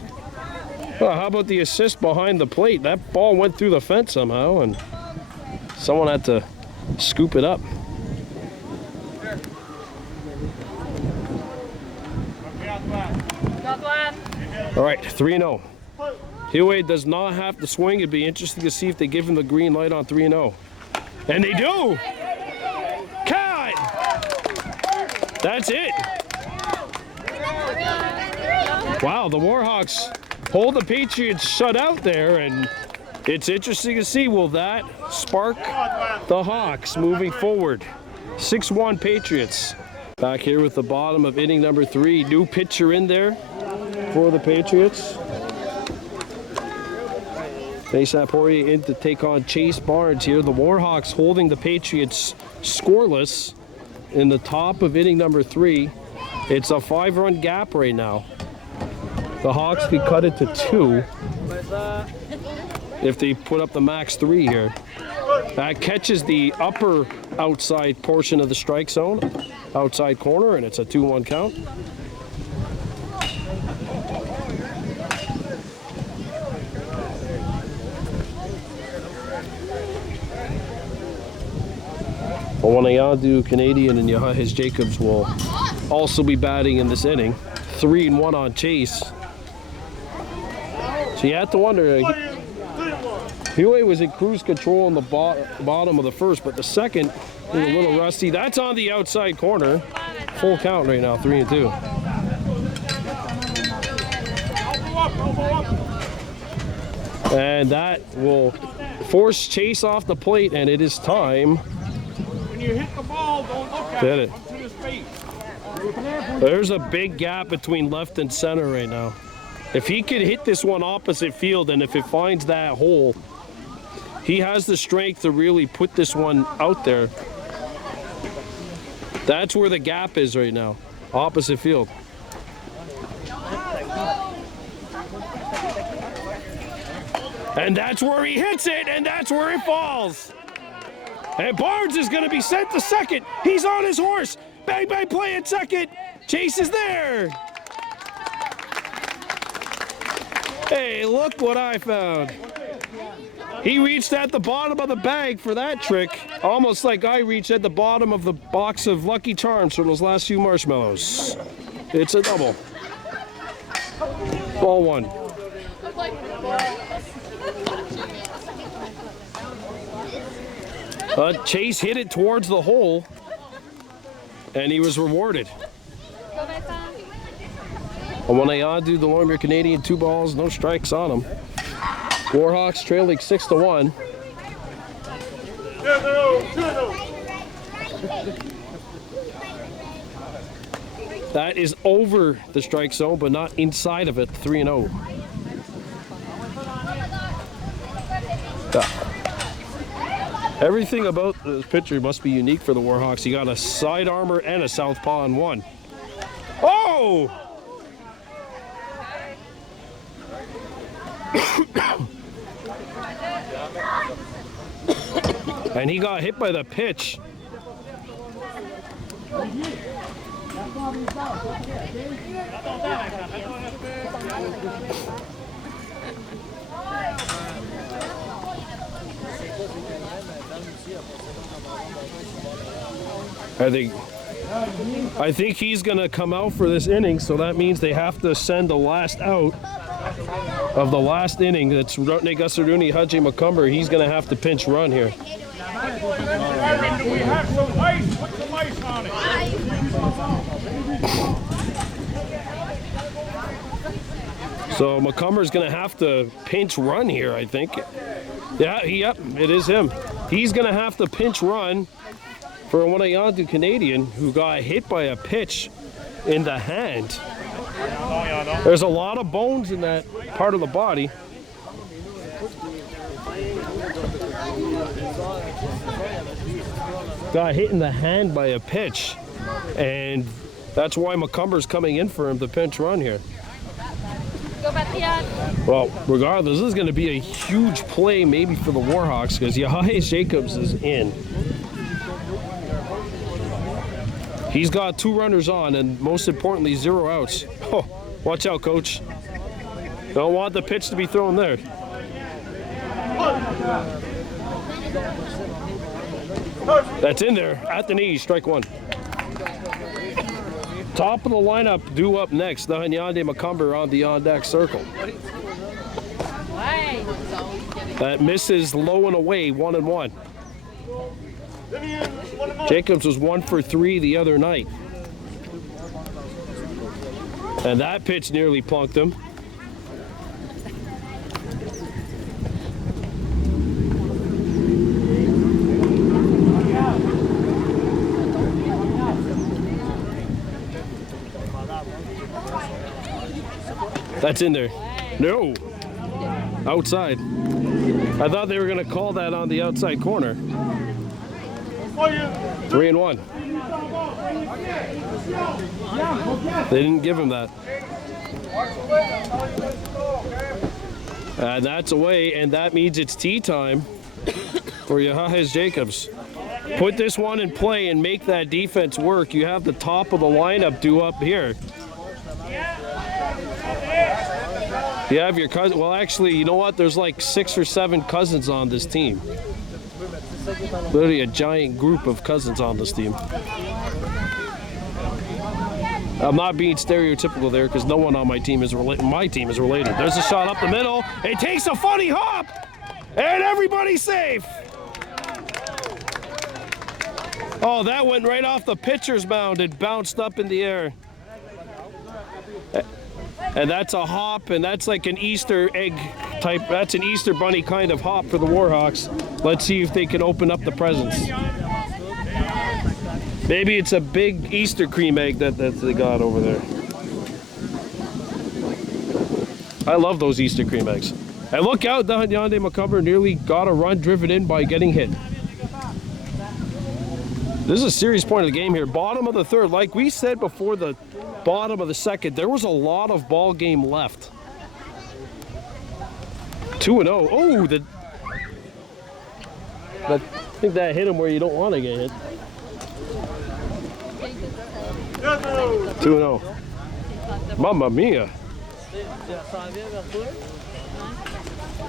Well, how about the assist behind the plate? That ball went through the fence somehow, and someone had to scoop it up. All right, 3-0. Huey does not have to swing. It'd be interesting to see if they give him the green light on 3-0. And they do! Cut! That's it. Wow, the Warhawks hold the Patriots shut out there, and it's interesting to see, will that spark the Hawks moving forward? 6-1 Patriots. Back here with the bottom of inning number 3. New pitcher in there for the Patriots. Faisal Poirier in to take on Chase Barnes here. The Warhawks holding the Patriots scoreless in the top of inning number 3. It's a 5-run gap right now. The Hawks could cut it to 2 if they put up the max 3 here. That catches the upper outside portion of the strike zone, outside corner, and it's a 2-1 count. Owanayadu, Canadian, and Yahahis Jacobs will also be batting in this inning. 3-1 on Chase. So you have to wonder, Huey was in cruise control in the bottom of the first, but the second is a little rusty. That's on the outside corner. Full count right now, 3-2. And that will force Chase off the plate, and it is time. When you hit the ball, don't look at it. Up to his feet. There's a big gap between left and center right now. If he could hit this one opposite field, and if it finds that hole, he has the strength to really put this one out there. That's where the gap is right now, opposite field. And that's where he hits it, and that's where it falls. And Barnes is going to be sent to second. He's on his horse. Bang, bang, play at second. Chase is there. Hey, look what I found. He reached at the bottom of the bag for that trick, almost like I reached at the bottom of the box of Lucky Charms from those last few marshmallows. It's a double. Ball one. Chase hit it towards the hole, and he was rewarded. Owanayadu, the longer Canadian, 2 balls, no strikes on him. Warhawks trailing 6-1. That is over the strike zone, but not inside of it. 3-0. Everything about this pitcher must be unique for the Warhawks. You got a side armor and a southpaw in one. Oh! And he got hit by the pitch. I think he's going to come out for this inning, so that means they have to send the last out of the last inning. That's Rutne Gusaruni, Haji McCumber. He's going to have to pinch run here. We have some ice. Put some ice on it. So McCumber's going to have to pinch run here, I think. Yeah, yep, it is him. He's going to have to pinch run for a Owanayadu Canadian who got hit by a pitch in the hand. There's a lot of bones in that part of the body. Got hit in the hand by a pitch, and that's why McCumber's coming in for him to pinch run here. Well, regardless, this is going to be a huge play maybe for the Warhawks because Yahya Jacobs is in. He's got 2 runners on and most importantly 0 outs. Oh, watch out, coach. Don't want the pitch to be thrown there. That's in there at the knee, strike 1. Top of the lineup due up next. The Hanyande McCumber on the on-deck circle. That misses low and away, 1-1. Jacobs was 1 for 3 the other night. And that pitch nearly plunked him. That's in there. No. Outside. I thought they were going to call that on the outside corner. 3-1. They didn't give him that. And that's away, and that means it's tea time for Yahya Jacobs. Put this one in play and make that defense work. You have the top of the lineup due up here. You have your cousin. Well, actually, you know what? There's like 6 or 7 cousins on this team. Literally a giant group of cousins on this team. I'm not being stereotypical there because no one on my team is related. My team is related. There's a shot up the middle. It takes a funny hop, and everybody's safe. Oh, that went right off the pitcher's mound and bounced up in the air. And that's a hop, and that's like an Easter egg type. That's an Easter bunny kind of hop for the Warhawks. Let's see if they can open up the presents. Maybe it's a big Easter cream egg that they got over there. I love those Easter cream eggs. And look out, the Hyundai McCumber nearly got a run driven in by getting hit. This is a serious point of the game here. Bottom of the third, like we said before the bottom of the second, there was a lot of ball game left. 2-0. Oh, I think that hit him where you don't want to get hit. 2-0. Mamma mia.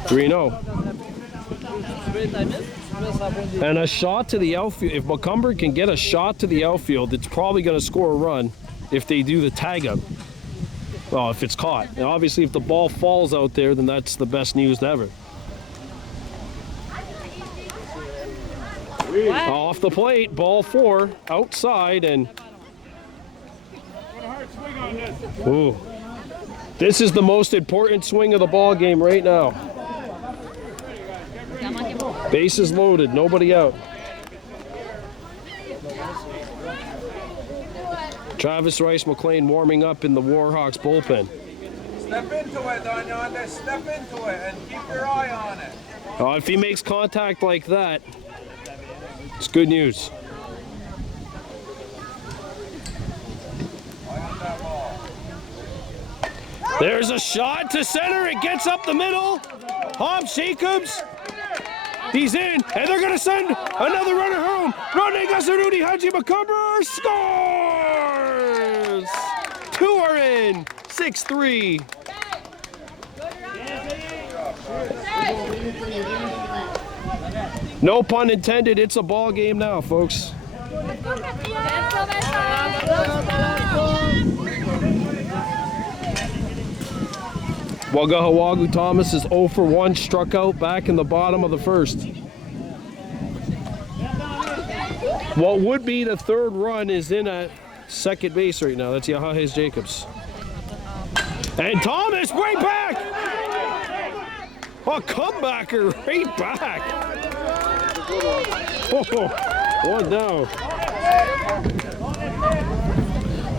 3-0. And a shot to the outfield. If McCumber can get a shot to the outfield, it's probably going to score a run if they do the tag up. Well, if it's caught. And obviously, if the ball falls out there, then that's the best news ever. Off the plate, ball 4, outside, and ooh. This is the most important swing of the ball game right now. Bases loaded, nobody out. Travis Rice McLean warming up in the Warhawks bullpen. Step into it, Don Yonder. Step into it and keep your eye on it. If he makes contact like that, it's good news. There's a shot to center. It gets up the middle. Hobbs Jacobs. He's in, and they're going to send another runner home. Ronnie Gazzarudi, Haji McCumber scores! 2 are in. 6-3. No pun intended. It's a ball game now, folks. Wagahawagu Thomas is 0 for 1, struck out back in the bottom of the first. What would be the third run is in at second base right now. That's Yahajes Jacobs. And Thomas right back! A comebacker right back! Oh, 1 down.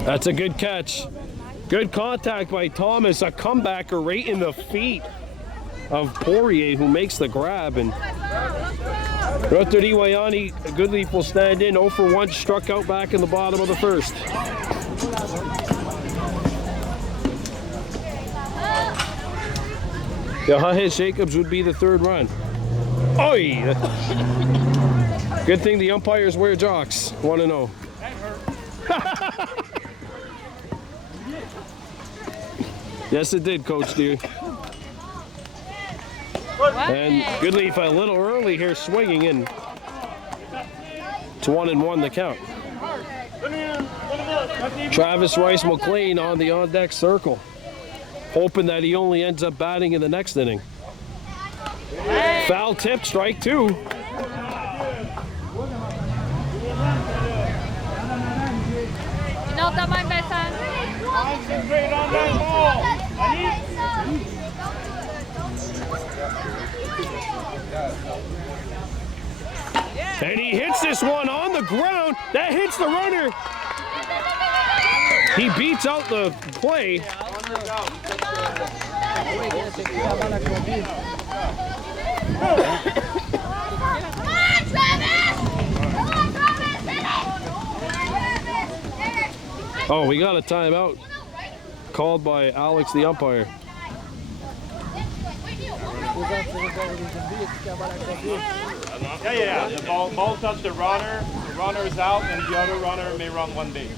That's a good catch. Good contact by Thomas, a comebacker right in the feet of Poirier, who makes the grab. And Ruther Iwayani, Goodleaf will stand in, 0 for 1, struck out back in the bottom of the first. Yahajes Jacobs would be the third run. Oi! Good thing the umpires wear jocks. 1-0. Yes, it did, Coach Deere. And Goodleaf a little early here, swinging in. It's 1-1 the count. Travis Rice McLean on the on-deck circle, hoping that he only ends up batting in the next inning. Foul tip, strike 2. Concentrate on that ball. And he hits this one on the ground. That hits the runner. He beats out the play. Oh, we got a timeout called by Alex, the umpire. Yeah. The ball touched the runner is out, and the other runner may run 1 base.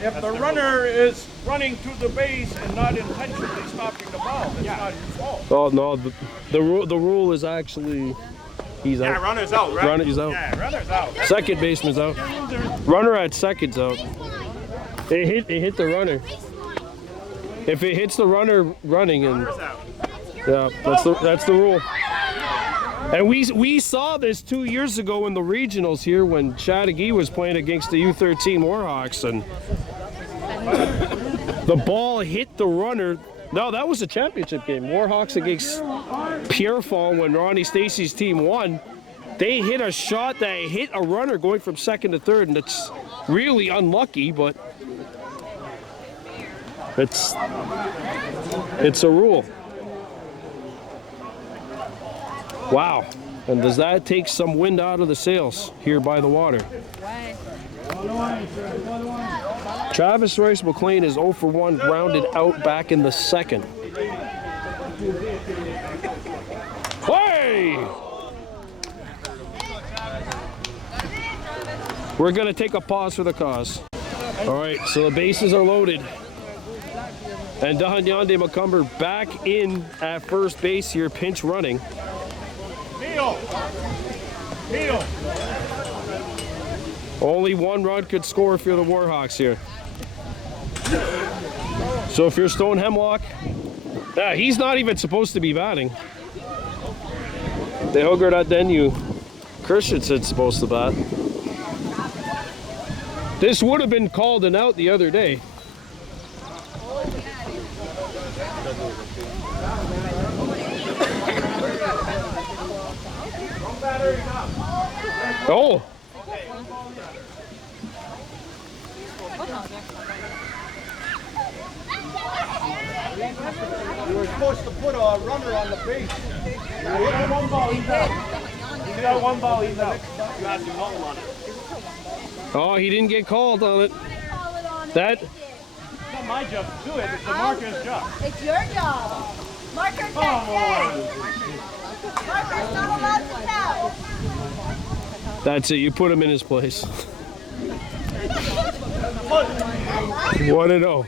If the runner is running to the base and not intentionally stopping the ball, it's not his fault. Oh no, the rule is actually he's out. Yeah, runner's out, right? Runner's out. Yeah, runner's out. Second baseman's out. Runner at second's out. It hit the runner. If it hits the runner running, and yeah, that's the rule. And we saw this 2 years ago in the regionals here when Chattagee was playing against the U13 Warhawks, and the ball hit the runner. No, that was a championship game. Warhawks against Pierrefonds when Ronnie Stacy's team won. They hit a shot that hit a runner going from second to third, and it's really unlucky, but it's a rule. Wow. And does that take some wind out of the sails here by the water? Travis Royce McLean is 0 for 1, rounded out back in the second. Hey! We're going to take a pause for the cause. All right, so the bases are loaded. And Dahanyande Macumber back in at first base here, pinch running. Neil! Only one run could score if you're the Warhawks here. So if you're Stone Hemlock, he's not even supposed to be batting. The Hogardadenu Christensen's supposed to bat. This would have been called an out the other day. Oh! You were supposed to put a runner on the base. One ball, he's out. You got one ball, he's out. You have to call on it. Oh, he didn't get called on it. That. It's not my job to do it, it's the marker's job. It's your job. Marker's not Marker's not allowed to tell. That's it. You put him in his place. 1-0.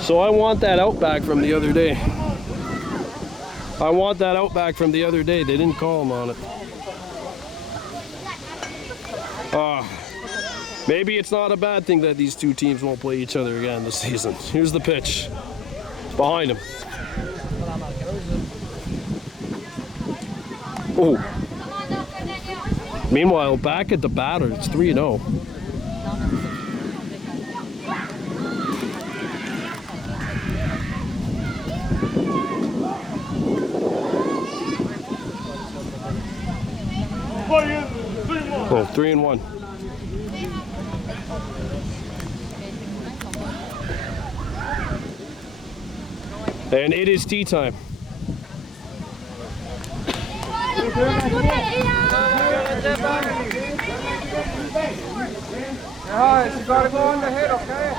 So I want that outback from the other day. They didn't call him on it. Maybe it's not a bad thing that these two teams won't play each other again this season. Here's the pitch. It's behind him. Oh. Meanwhile, back at the batter, it's 3-0. Oh, 3-1. And it is tea time. Alright, you gotta go on the hit, okay?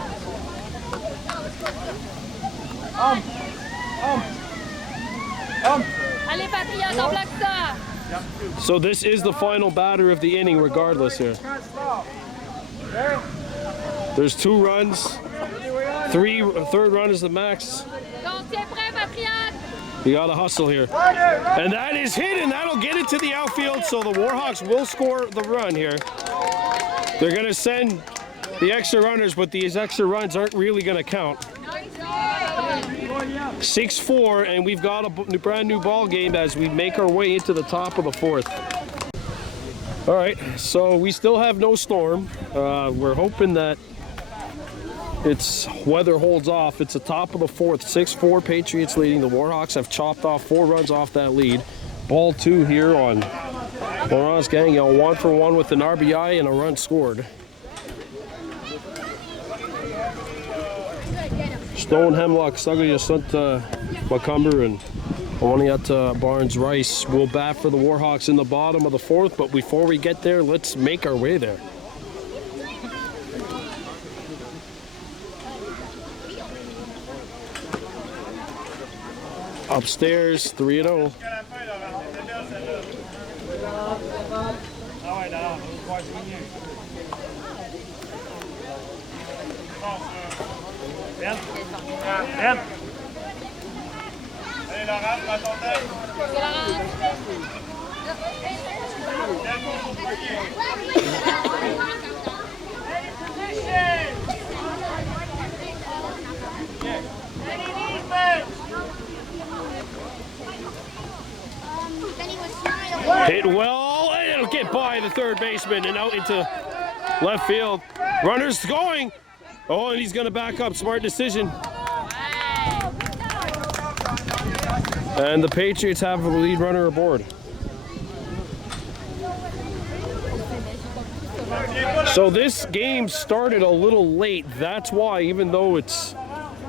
Allez, Patriotes, on bloque ça. So this is the final batter of the inning regardless here. Can't stop. Okay? There's 2 runs. Third run is the max. Donc, tiens prêt, Patriotes. You gotta hustle here. And that is hit, and that'll get it to the outfield, so the Warhawks will score the run here. They're gonna send the extra runners, but these extra runs aren't really gonna count. 6-4, and we've got a brand new ball game as we make our way into the top of the 4th. All right, so we still have no storm. We're hoping that weather holds off. It's the top of the 4th, 6-4 Patriots leading. The Warhawks have chopped off 4 runs off that lead. Ball 2 here on Laurence Gagnon, 1 for 1 with an RBI and a run scored. Stone Hemlock, Sagaya Santa Macumber, and Awaniata Barnes Rice will bat for the Warhawks in the bottom of the 4th, but before we get there, let's make our way there. Upstairs, 3-0. Allez, Laurent, prends ton tête. Hit well, and it'll get by the third baseman and out into left field. Runner's going. Oh, and he's going to back up. Smart decision. And the Patriots have the lead runner aboard. So this game started a little late. That's why, even though it's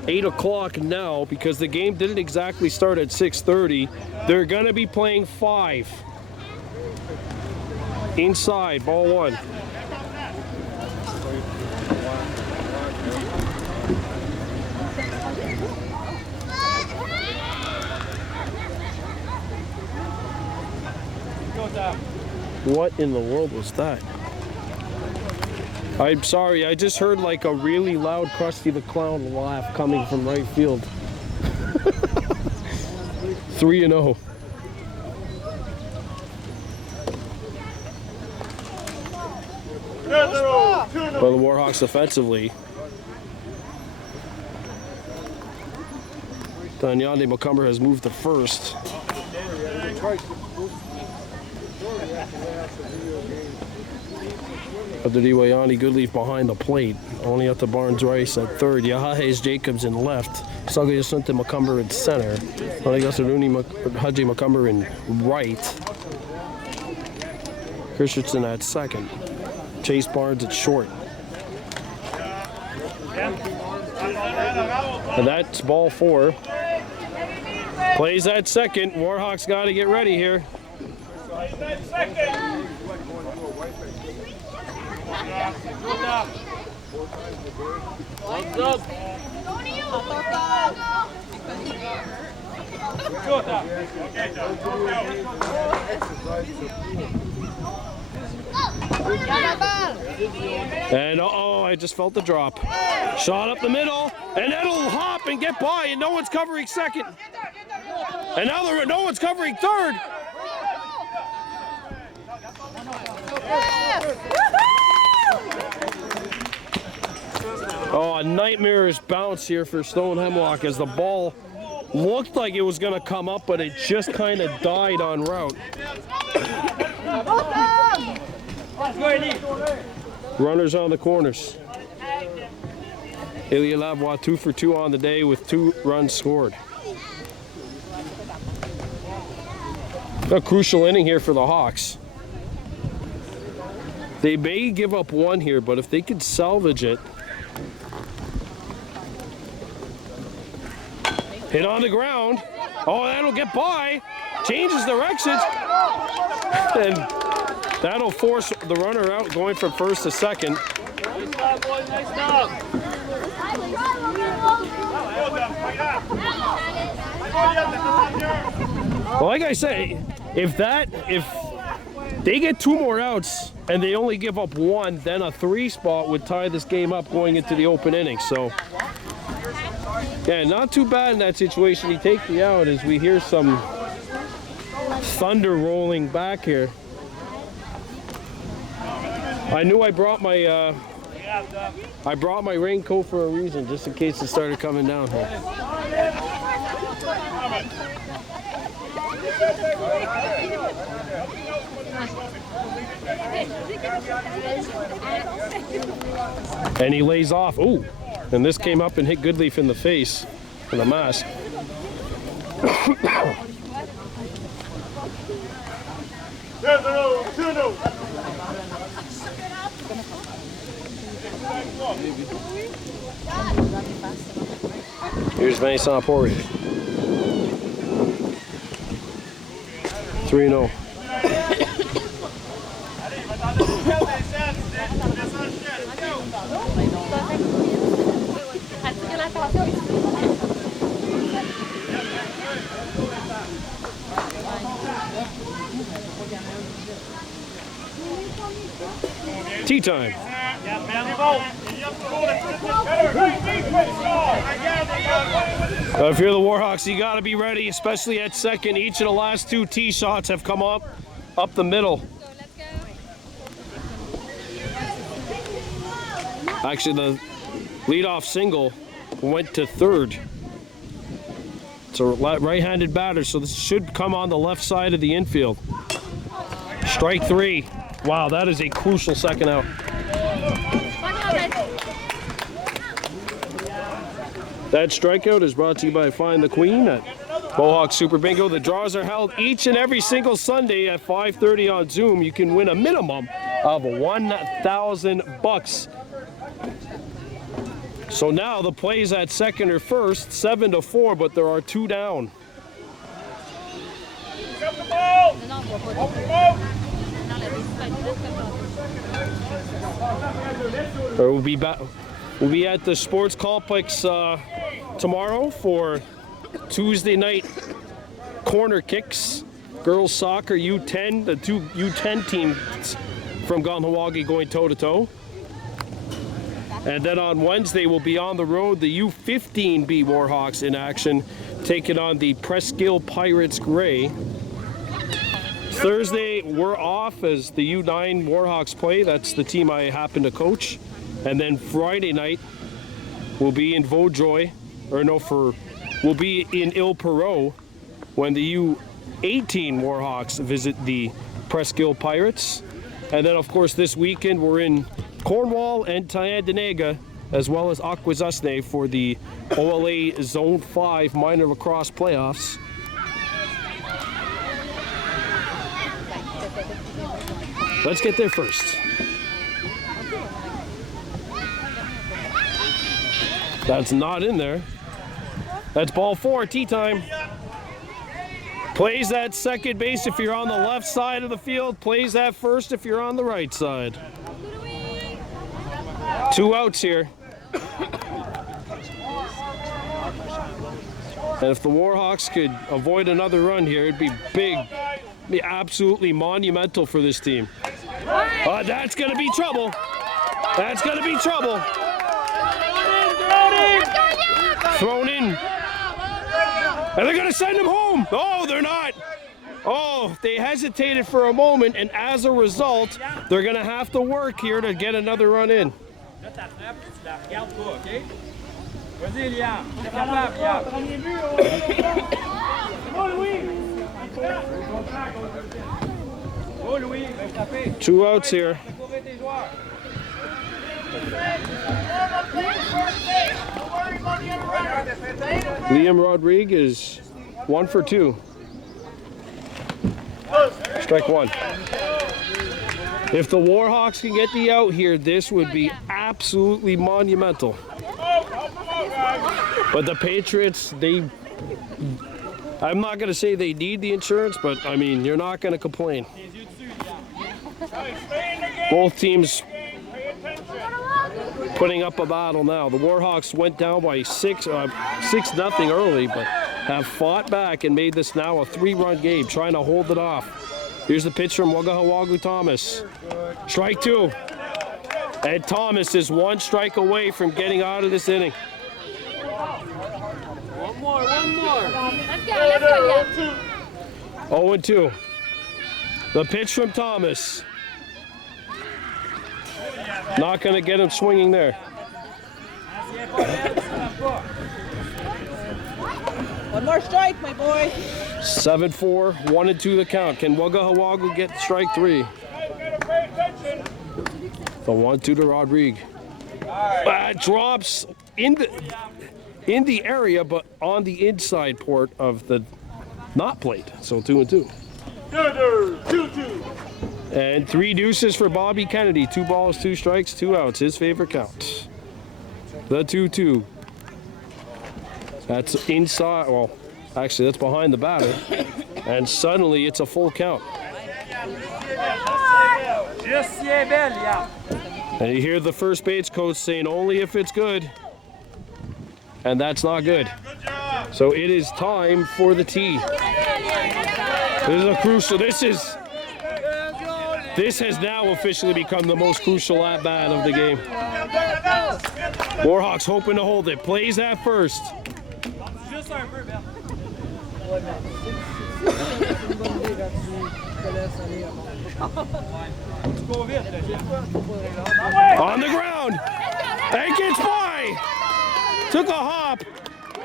8 o'clock now because the game didn't exactly start at 6:30. They're going to be playing 5. Inside, ball 1. What in the world was that? I'm sorry, I just heard like a really loud Krusty the Clown laugh coming from right field. 3-0. Well, the Warhawks offensively. Tanyande McCumber has moved to first. Abdadiwayani Goodleaf behind the plate. Only at the Barnes Rice at third. Yahajes Jacobs in left. Sagayasunte McCumber in center. Oligasaruni Haji McCumber in right. Christensen at second. Chase Barnes at short. And that's ball 4. Plays at second. Warhawks got to get ready here. And uh-oh, I just felt the drop. Shot up the middle, and that'll hop and get by, and no one's covering second. And now no one's covering third. Oh, a nightmarish bounce here for Stone Hemlock as the ball looked like it was going to come up, but it just kind of died en route. Runners on the corners. Ilya Lavoie 2 for 2 on the day with 2 runs scored. A crucial inning here for the Hawks. They may give up 1 here, but if they could salvage it. Hit on the ground. Oh, that'll get by. Changes directions. And that'll force the runner out going from first to second. Nice job, boys. Nice job. Well, like I say, if they get 2 more outs and they only give up 1, then a 3 spot would tie this game up going into the open inning. So, yeah, not too bad in that situation. He takes the out as we hear some thunder rolling back here. I knew I brought my raincoat for a reason, just in case it started coming down here. And he lays off. Ooh, and this came up and hit Goodleaf in the face in the mask. Here's Vincent Poirier. 3-0. Tea time. If you're the Warhawks, you got to be ready, especially at second. Each of the last 2 tee shots have come up the middle. Actually, the leadoff single went to third. It's a right-handed batter, so this should come on the left side of the infield. Strike 3. Wow, that is a crucial second out. That strikeout is brought to you by Find the Queen at Mohawk Super Bingo. The draws are held each and every single Sunday at 5:30 on Zoom. You can win a minimum of $1,000. So now the plays at second or first, 7-4, but there are 2 down. Up the ball! Non, on voit pas. Up the ball! Non, la décision. We'll be back. We'll be at the sports complex tomorrow for Tuesday night corner kicks. Girls soccer U10, the 2 U10 teams from Kahnawake going toe-to-toe. And then on Wednesday, we'll be on the road, the U15B Warhawks in action, taking on the Presqu'île Pirates Grey. Thursday, we're off as the U9 Warhawks play. That's the team I happen to coach. And then Friday night, we'll be in Vaudreuil, we'll be in Île-Perrot when the U18 Warhawks visit the Presqu'île Pirates. And then, of course, this weekend, we're in Cornwall and Tyendinaga, as well as Akwesasne for the OLA Zone 5 minor lacrosse playoffs. Let's get there first. That's not in there. That's ball 4, tea time. Plays that second base if you're on the left side of the field. Plays that first if you're on the right side. 2 outs here. And if the Warhawks could avoid another run here, it'd be big, be absolutely monumental for this team. That's going to be trouble. That's going to be trouble. Thrown in. And they're going to send him home. Oh, they're not. Oh, they hesitated for a moment, and as a result, they're going to have to work here to get another run in. Two outs here. Liam Rodriguez, 1 for 2. Strike 1. If the Warhawks can get the out here, this would be absolutely monumental. But the Patriots, I'm not going to say they need the insurance, but I mean, you're not going to complain. Both teams putting up a battle now. The Warhawks went down by 6-0 early, but have fought back and made this now a 3-run game, trying to hold it off. Here's the pitch from Wagahawagu Thomas. Strike 2. And Thomas is 1 strike away from getting out of this inning. One more. Let's go, yeah. 0-2. The pitch from Thomas. Not going to get him swinging there. One more strike, my boy. 7-4, 1-2 the count. Can Wagahawagu get strike 3? The 1-2 to Rodrigue. Drops in the area, but on the inside port of the not plate. So 2-2. 2-2. And 3 deuces for Bobby Kennedy. 2 balls, 2 strikes, 2 outs. His favorite count. The 2-2. That's inside. Well, actually, that's behind the batter. And suddenly, it's a full count. And you hear the first base coach saying, only if it's good. And that's not good. So it is time for the tee. This is a crucial. This has now officially become the most crucial at-bat of the game. Warhawks hoping to hold it. Plays at first. On the ground. And gets by. Took a hop.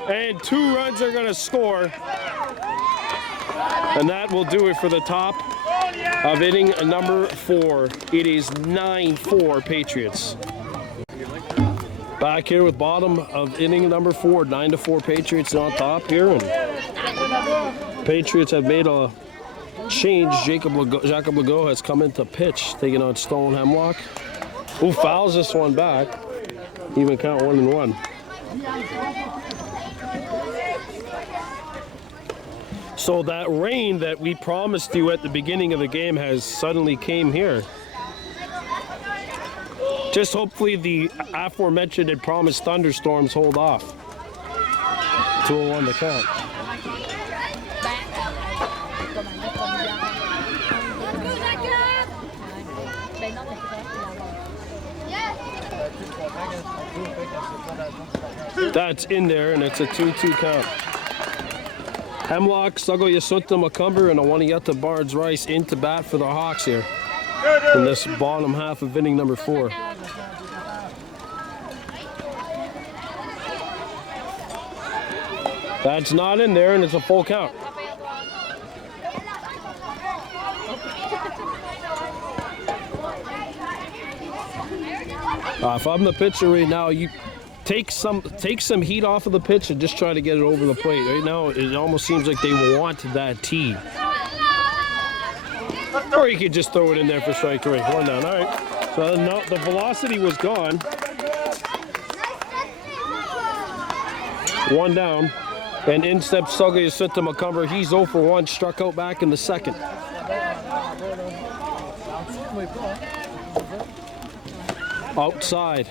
And 2 runs are going to score. And that will do it for the top of inning number 4. It is 9-4 Patriots. Back here with bottom of inning number 4, 9-4 Patriots on top here. And Patriots have made a change. Jacob Legault has come into pitch, taking on Stone Hemlock, who fouls this one back. Even count 1-1. So that rain that we promised you at the beginning of the game has suddenly came here. Just hopefully the aforementioned and promised thunderstorms hold off. 2-1 the count. That's in there, and it's a 2-2 count. Hemlock, Sagoyasunta, Macumber, and Awaniyata Bards Rice into bat for the Hawks here in this bottom half of inning number 4. That's not in there, and it's a full count. If I'm the pitcher right now, you take some heat off of the pitch and just try to get it over the plate. Right now, it almost seems like they want that tee. Or you could just throw it in there for strike 3. 1 down. All right. So no, the velocity was gone. 1 down. And in steps Sagoyasunta Macumber. He's 0 for 1, struck out back in the second. Outside.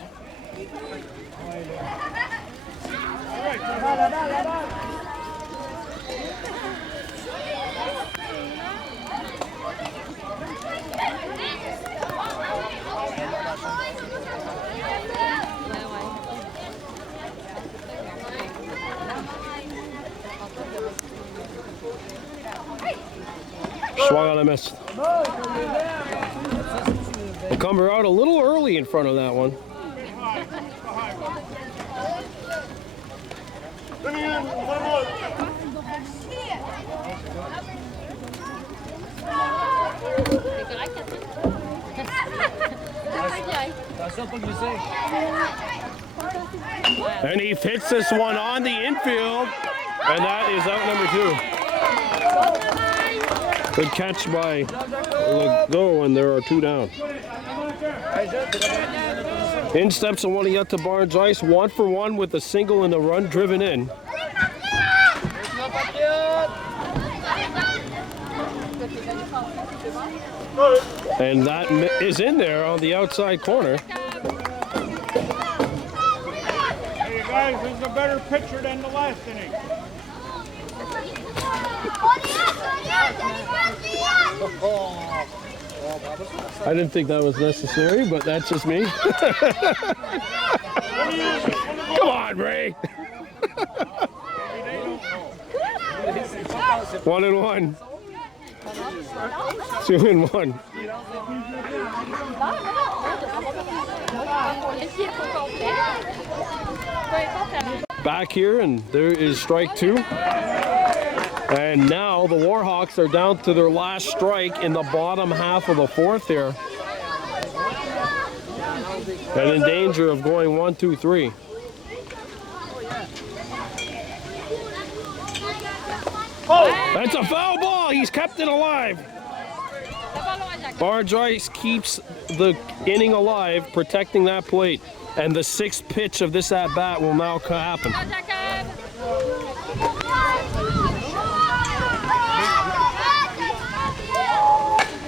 Swung on a miss. Macumber out a little early in front of that one. And he hits this one on the infield, and that is out number 2. Good catch by Legault, and there are 2 down. In steps Awaniyata Barnes Ice, 1 for 1 with a single and a run driven in. And that is in there on the outside corner. Hey guys, this is a better pitcher than the last inning. I didn't think that was necessary, but that's just me. Come on, Ray. 1-1. 2-1. Back here, and there is strike 2. And now the Warhawks are down to their last strike in the bottom half of the 4th here. And in danger of going 1, 2, 3. Oh, that's a foul ball. He's kept it alive. Barnes Rice keeps the inning alive, protecting that plate. And the 6th pitch of this at-bat will now happen.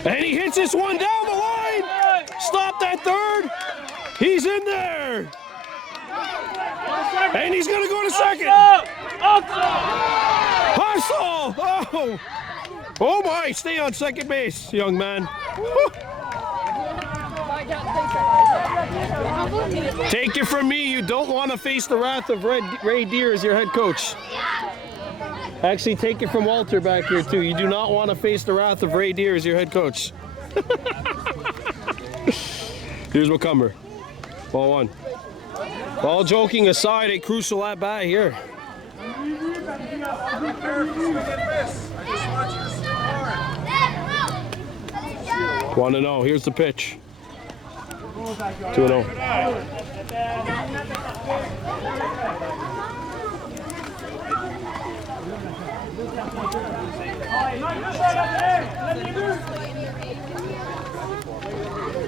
And he hits this one down the line. Stop that third. He's in there. And he's going to go to second. Hustle! Oh! Oh my! Stay on second base, young man. Take it from me, you don't want to face the wrath of Ray Deer as your head coach. Actually, take it from Walter back here too. You do not want to face the wrath of Ray Deer as your head coach. Here's Macumber. Ball 1. All joking aside, a crucial at bat here. 1-0. Here's the pitch. 2-0.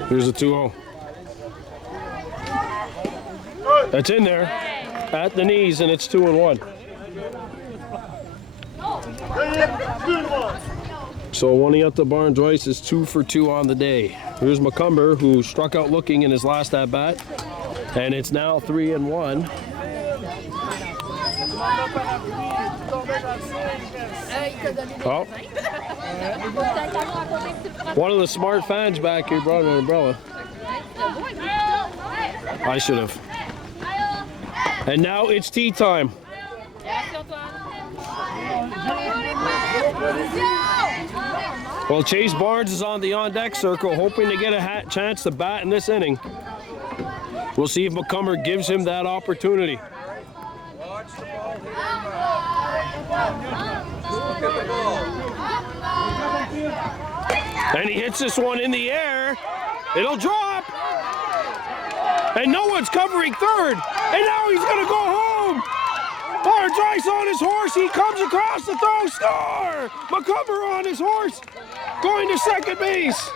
Here's a 2-0. That's in there at the knees, and it's 2-1. So one at the Barnes Joyce is 2 for 2 on the day. Here's McCumber, who struck out looking in his last at bat, and it's now 3-1. Oh. One of the smart fans back here brought an umbrella. I should have. And now it's tea time. Well, Chase Barnes is on the on-deck circle, hoping to get a chance to bat in this inning. We'll see if McCumber gives him that opportunity. And he hits this one in the air. It'll drop. And no one's covering third. And now he's going to go home. Barnes Joyce on his horse. He comes across the throw. Score! McCumber on his horse. Going to second base.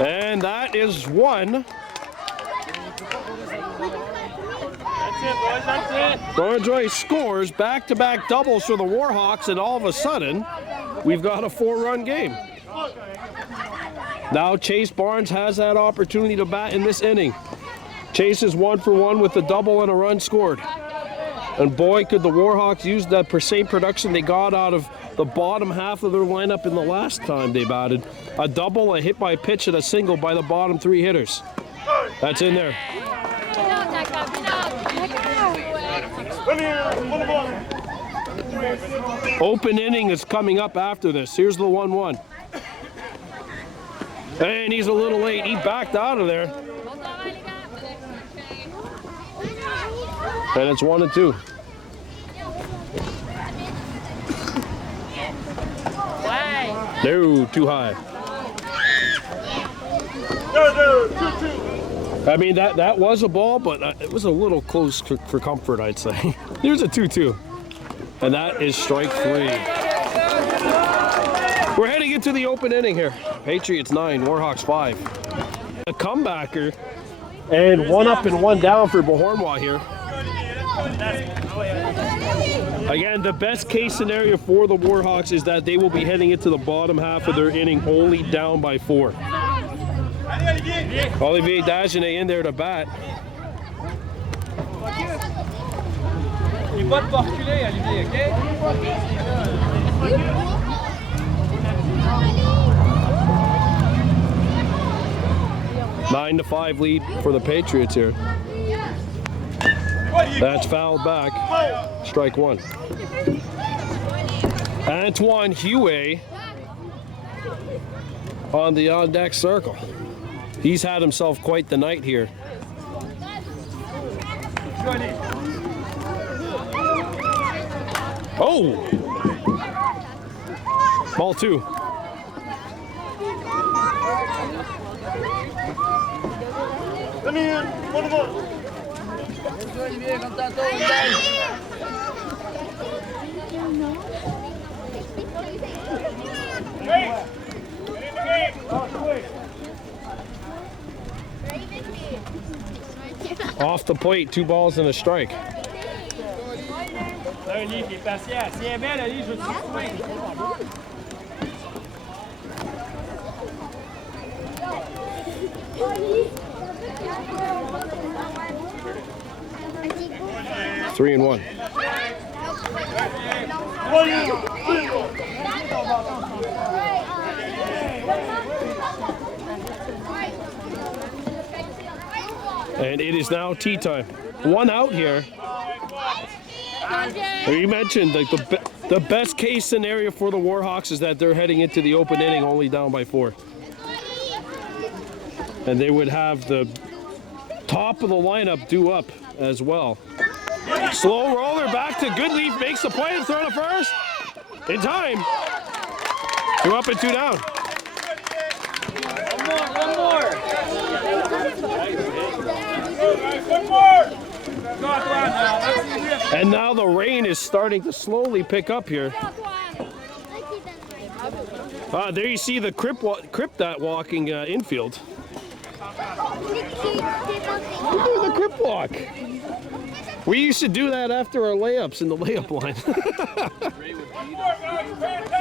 And that is one. Barnes Joyce scores back-to-back doubles for the Warhawks, and all of a sudden, we've got a 4-run game. Now Chase Barnes has that opportunity to bat in this inning. Chase is 1 for 1 with a double and a run scored. And boy, could the Warhawks use that same production they got out of the bottom half of their lineup in the last time they batted. A double, a hit by pitch, and a single by the bottom 3 hitters. That's in there. Open inning is coming up after this. Here's the 1-1. And he's a little late. He backed out of there. And it's 1-2. No, too high. I mean, that was a ball, but it was a little close for comfort, I'd say. Here's a 2-2. And that is strike 3. We're heading into the open inning here. Patriots 9, Warhawks 5. A comebacker, and 1 up and 1 down for Beauharnois here. Again, the best case scenario for the Warhawks is that they will be heading into the bottom half of their inning only down by 4. Olivier Dagenet in there to bat. Il va te reculer, Olivier, OK? 9-5 lead for the Patriots here. That's fouled back. Strike 1. Antoine Huet on the on-deck circle. He's had himself quite the night here. Oh! Ball 2. Come in, 1-1. Olivier, comme tantôt, Hey! Get in the game! Off the plate, 2 balls and a strike. Là, Oli, t'es patient. Si elle est belle, Oli, je veux te souffler. Three and 1. And it is now tea time. 1 out here. You mentioned like the best case scenario for the Warhawks is that they're heading into the open inning only down by 4. And they would have the top of the lineup due up as well. Slow roller back to Goodleaf, makes the play and throw to first. In time. 2 up and 2 down. One more. And now the rain is starting to slowly pick up here. There you see the Crip that walking infield. We're doing the grip walk. We used to do that after our layups in the layup line.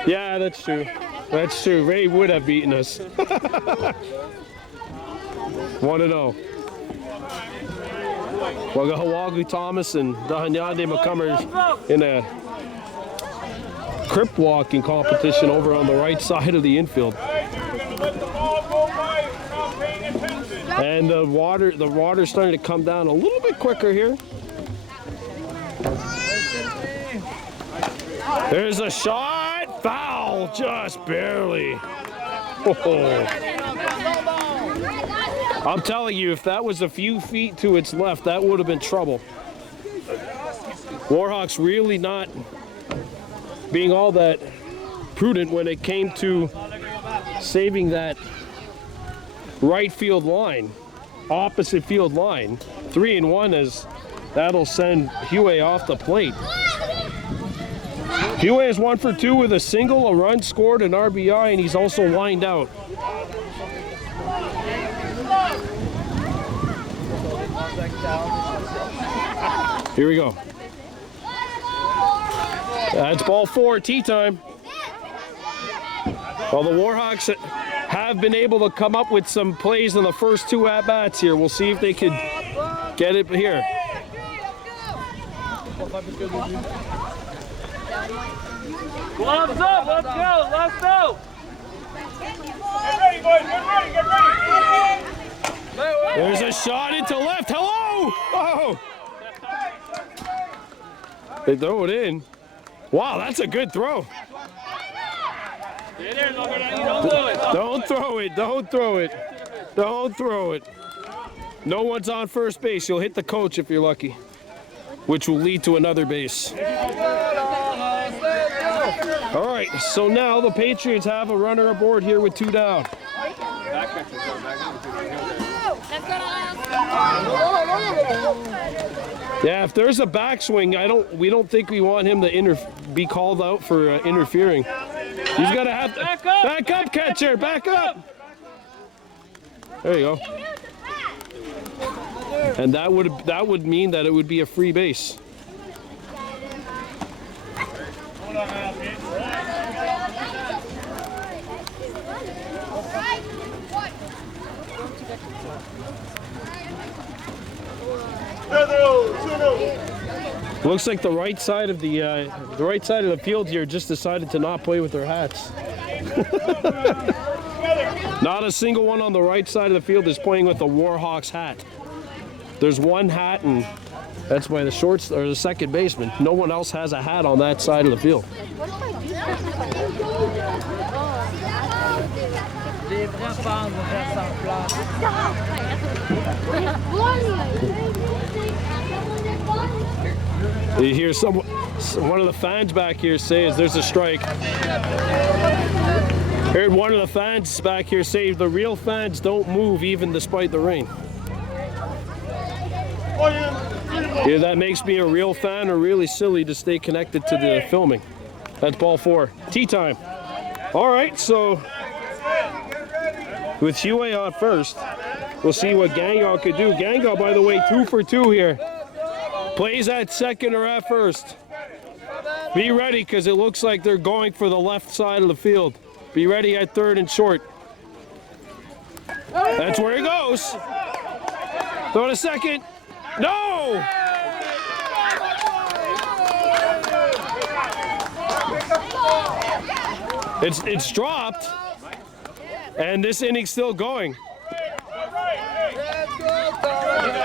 Yeah, that's true. That's true. Ray would have beaten us. 1-0. Wagahawagu Thomas and Dahanyade McCummers in a grip walking competition over on the right side of the infield. And the water's starting to come down a little bit quicker here. There's a shot, foul, just barely. Oh. I'm telling you, if that was a few feet to its left, that would have been trouble. Warhawks really not being all that prudent when it came to saving that right field line, opposite field line. 3-1 as that'll send Huey off the plate. Huey is 1 for 2 with a single, a run scored, an RBI, and he's also lined out. Here we go. That's ball 4, tea time. Well, the Warhawks have been able to come up with some plays in the first 2 at-bats here. We'll see if they could get it here. Gloves up, let's go, let's go! Get ready, boys, get ready, get ready! There's a shot into left. Hello! Oh! They throw it in. Wow, that's a good throw. Don't throw it. Don't throw it. Don't throw it. No one's on first base. You'll hit the coach if you're lucky, which will lead to another base. All right, so now the Patriots have a runner aboard here with 2 down. Yeah, if there's a backswing, we don't think we want him to be called out for interfering. He's got to have to back up, catcher, back up. There you go. And that would mean that it would be a free base. Looks like the right side of the field here just decided to not play with their hats. Not a single one on the right side of the field is playing with the Warhawks hat. There's one hat, and that's by the shorts or the second baseman. No one else has a hat on that side of the field. You hear one of the fans back here say there's a strike. Heard one of the fans back here say the real fans don't move even despite the rain. Yeah, that makes me a real fan or really silly to stay connected to the filming. That's ball 4. Tea time. All right, so with Huey on first, we'll see what Gangaw could do. Gangaw, by the way, 2 for 2 here. Plays at second or at first. Be ready, because it looks like they're going for the left side of the field. Be ready at third and short. That's where he goes. Throw to second. No! It's dropped, and this inning's still going.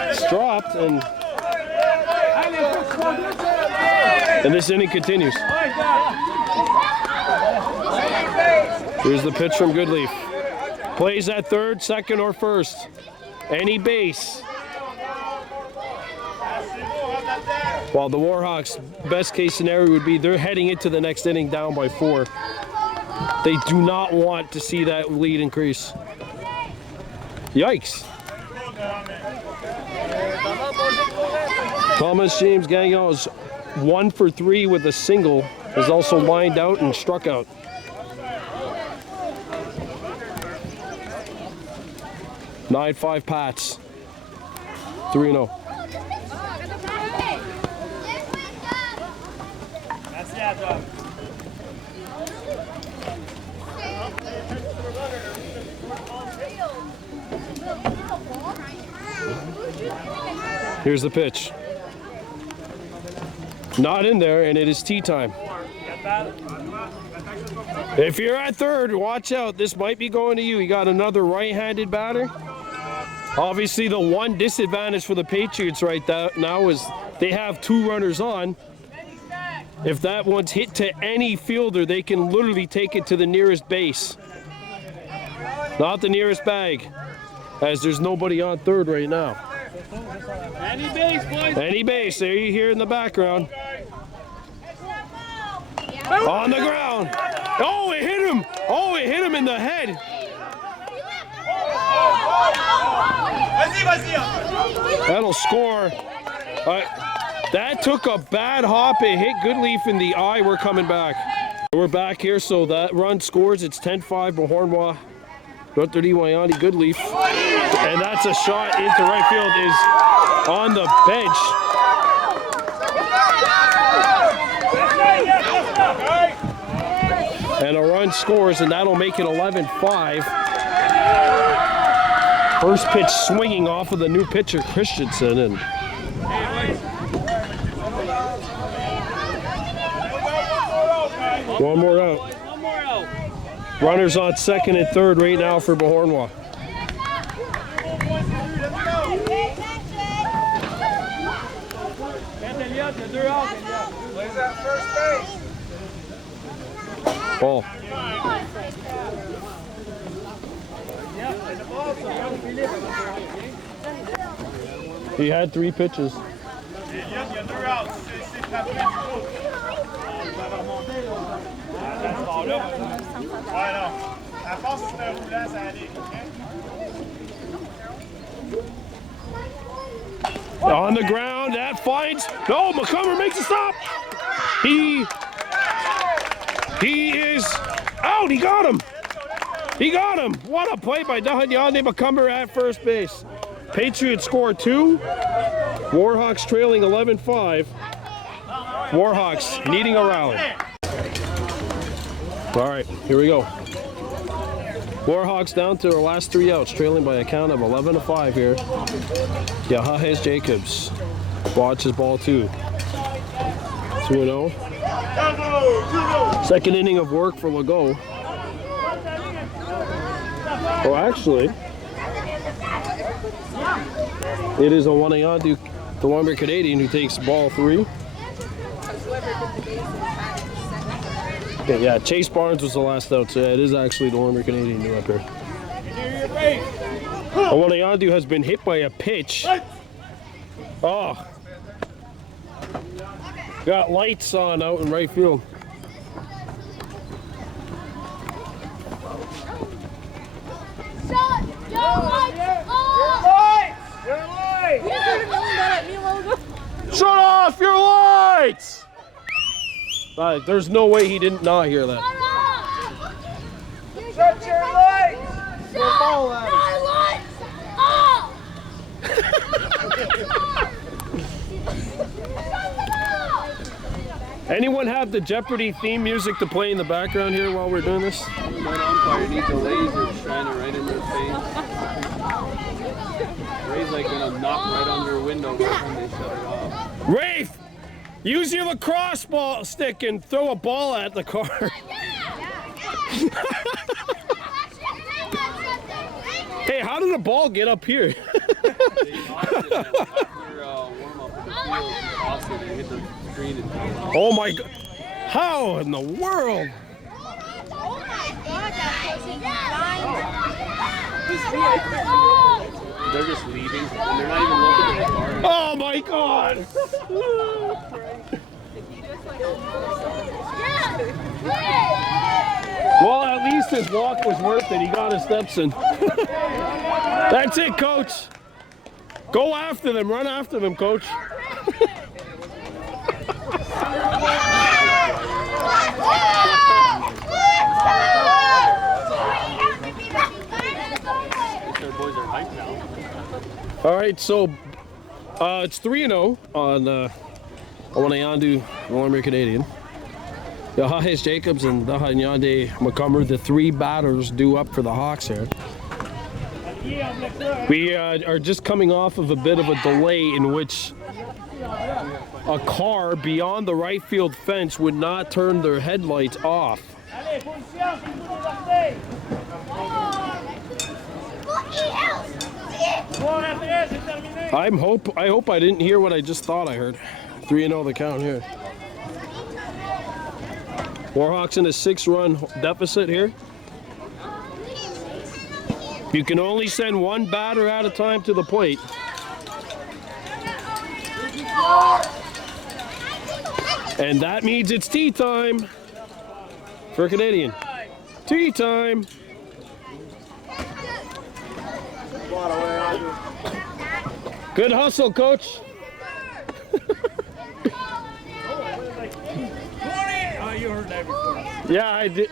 It's dropped, and this inning continues. Here's the pitch from Goodleaf. Plays at third, second, or first. Any base. While the Warhawks' best case scenario would be they're heading into the next inning down by 4. They do not want to see that lead increase. Yikes. Thomas James Gagnon is 1 for 3 with a single. Is also lined out and struck out. 9-5 Pats. 3-0. That's yeah, Doug. Here's the pitch. Not in there, and it is tea time. If you're at third, watch out. This might be going to you. You got another right-handed batter. Obviously, the one disadvantage for the Patriots right now is they have 2 runners on. If that one's hit to any fielder, they can literally take it to the nearest base. Not the nearest bag, as there's nobody on third right now. Any base, boys. Any base, there you hear in the background. On the ground. Oh, it hit him. Oh, it hit him in the head. That'll score. That took a bad hop. It hit Goodleaf in the eye. We're coming back. We're back here, so that run scores. It's 10-5 Beauharnois. Dr. Wayani Goodleaf. And that's a shot into right field. Is on the bench. And a run scores, and that'll make it 11-5. First pitch swinging off of the new pitcher, Christensen. And one more out. Runners on second and third right now for Beauharnois. Plays at first base. Ball. He had 3 pitches. On the ground, that finds. No, McCumber makes a stop. He is out. He got him. He got him. What a play by Dahanyane McCumber at first base. Patriots score 2. Warhawks trailing 11-5. Warhawks needing a rally. All right, here we go. Warhawks down to our last 3 outs, trailing by a count of 11-5 here. Yahajes Jacobs. Watch his ball 2. 2-0. Second inning of work for Legault. Oh, actually, it is a Wanayadu, the Lumber Canadian, who takes ball 3. Okay, yeah, Chase Barnes was the last out, so yeah, it is actually the Lumber Canadian new up here. Wanayadu has been hit by a pitch. Oh. Got lights on out in right field. Shut off your lights! There's no way he didn't not hear that. Shut your lights! Shut your lights off! Anyone have the Jeopardy theme music to play in the background here while we're doing this? That umpire needs a laser to shine it right in their face. Ray's like gonna knock right on your window when they shut it off. Rafe, use your lacrosse ball stick and throw a ball at the car. Hey, how did the ball get up here? They tossed it after warm-up in the field. They tossed it and hit the screen. And Oh my God. How in the world? they're just leaving, and they're not even looking at the car. Oh my God! Well, at least his walk was worth it. He got his steps in. That's it, Coach. Go after them. Run after them, Coach. Their boys are hyped now. All right, so it's 3-0 on Awanayandu, Warmer Canadian. Yohahes Jacobs and Dahanyande McCumber, the three batters due up for the Hawks here. We are just coming off of a bit of a delay in which a car beyond the right field fence would not turn their headlights off. I hope I didn't hear what I just thought I heard. 3-0 the count here. Warhawks in a 6-run deficit here. You can only send one batter at a time to the plate. And that means it's tea time for Canadian. Tea time. Good hustle, coach. You heard that before. Yeah, I did.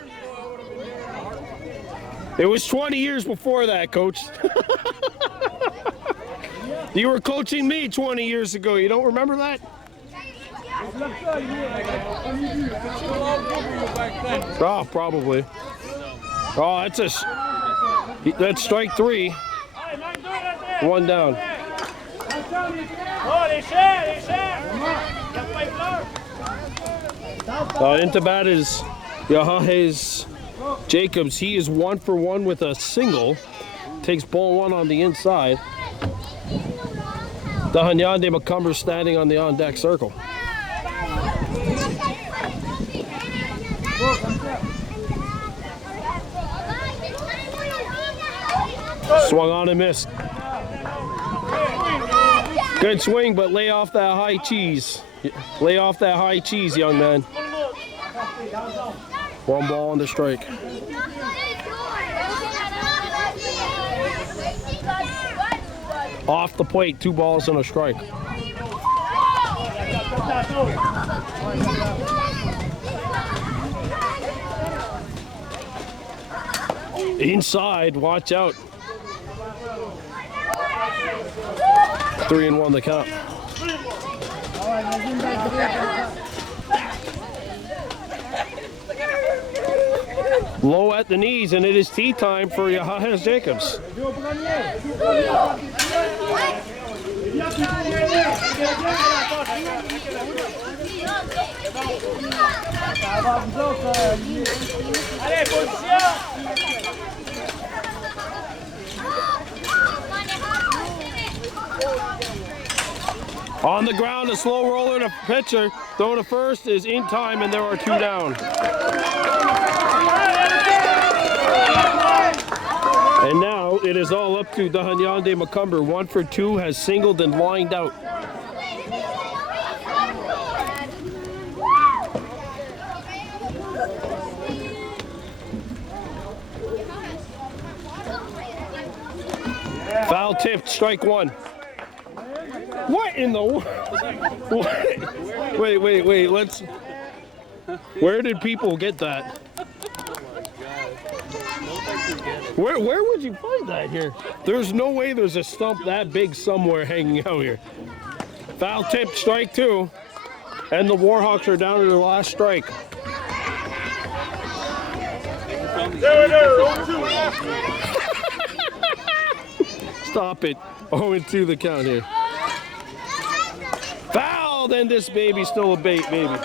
It was 20 years before that, coach. You were coaching me 20 years ago. You don't remember that? Oh, probably. Oh, that's strike 3. 1 down. Into bat is Yohahes Jacobs. He is 1 for 1 with a single. Takes ball 1 on the inside. Dahanyande McCumber standing on the on-deck circle. Swung on and missed. Good swing, but lay off that high cheese. Lay off that high cheese, young man. 1 ball on the strike. Off the plate, 2 balls and a strike. Inside, watch out. 3-1 the count. Low at the knees, and it is tea time for Yohahes Jacobs. On the ground, a slow roller and a pitcher. Throw to first is in time, and there are 2 down. And now it is all up to Dahanyande McCumber. 1 for 2, has singled and lined out. Foul tipped, strike 1. What in the what? Wait, let's. Where did people get that? Where would you find that here? There's no way there's a stump that big somewhere hanging out here. Foul tipped, strike 2. And the Warhawks are down to their last strike. Stop it. 0-2 the count here. Foul! Then this baby's still a bait, baby.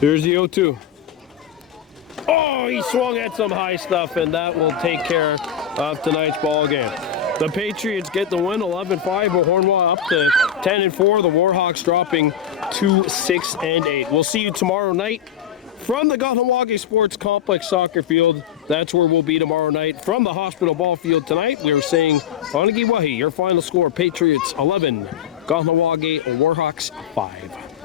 Here's the 0-2. Oh, he swung at some high stuff, and that will take care of tonight's ball game. The Patriots get the win, 11-5. Beauharnois up to 10-4. The Warhawks dropping to 6-8. We'll see you tomorrow night from the Kahnawake Sports Complex soccer field. That's where we'll be tomorrow night. From the hospital ball field tonight, we are saying Onigiwahi, your final score, Patriots 11, Kahnawake Warhawks 5.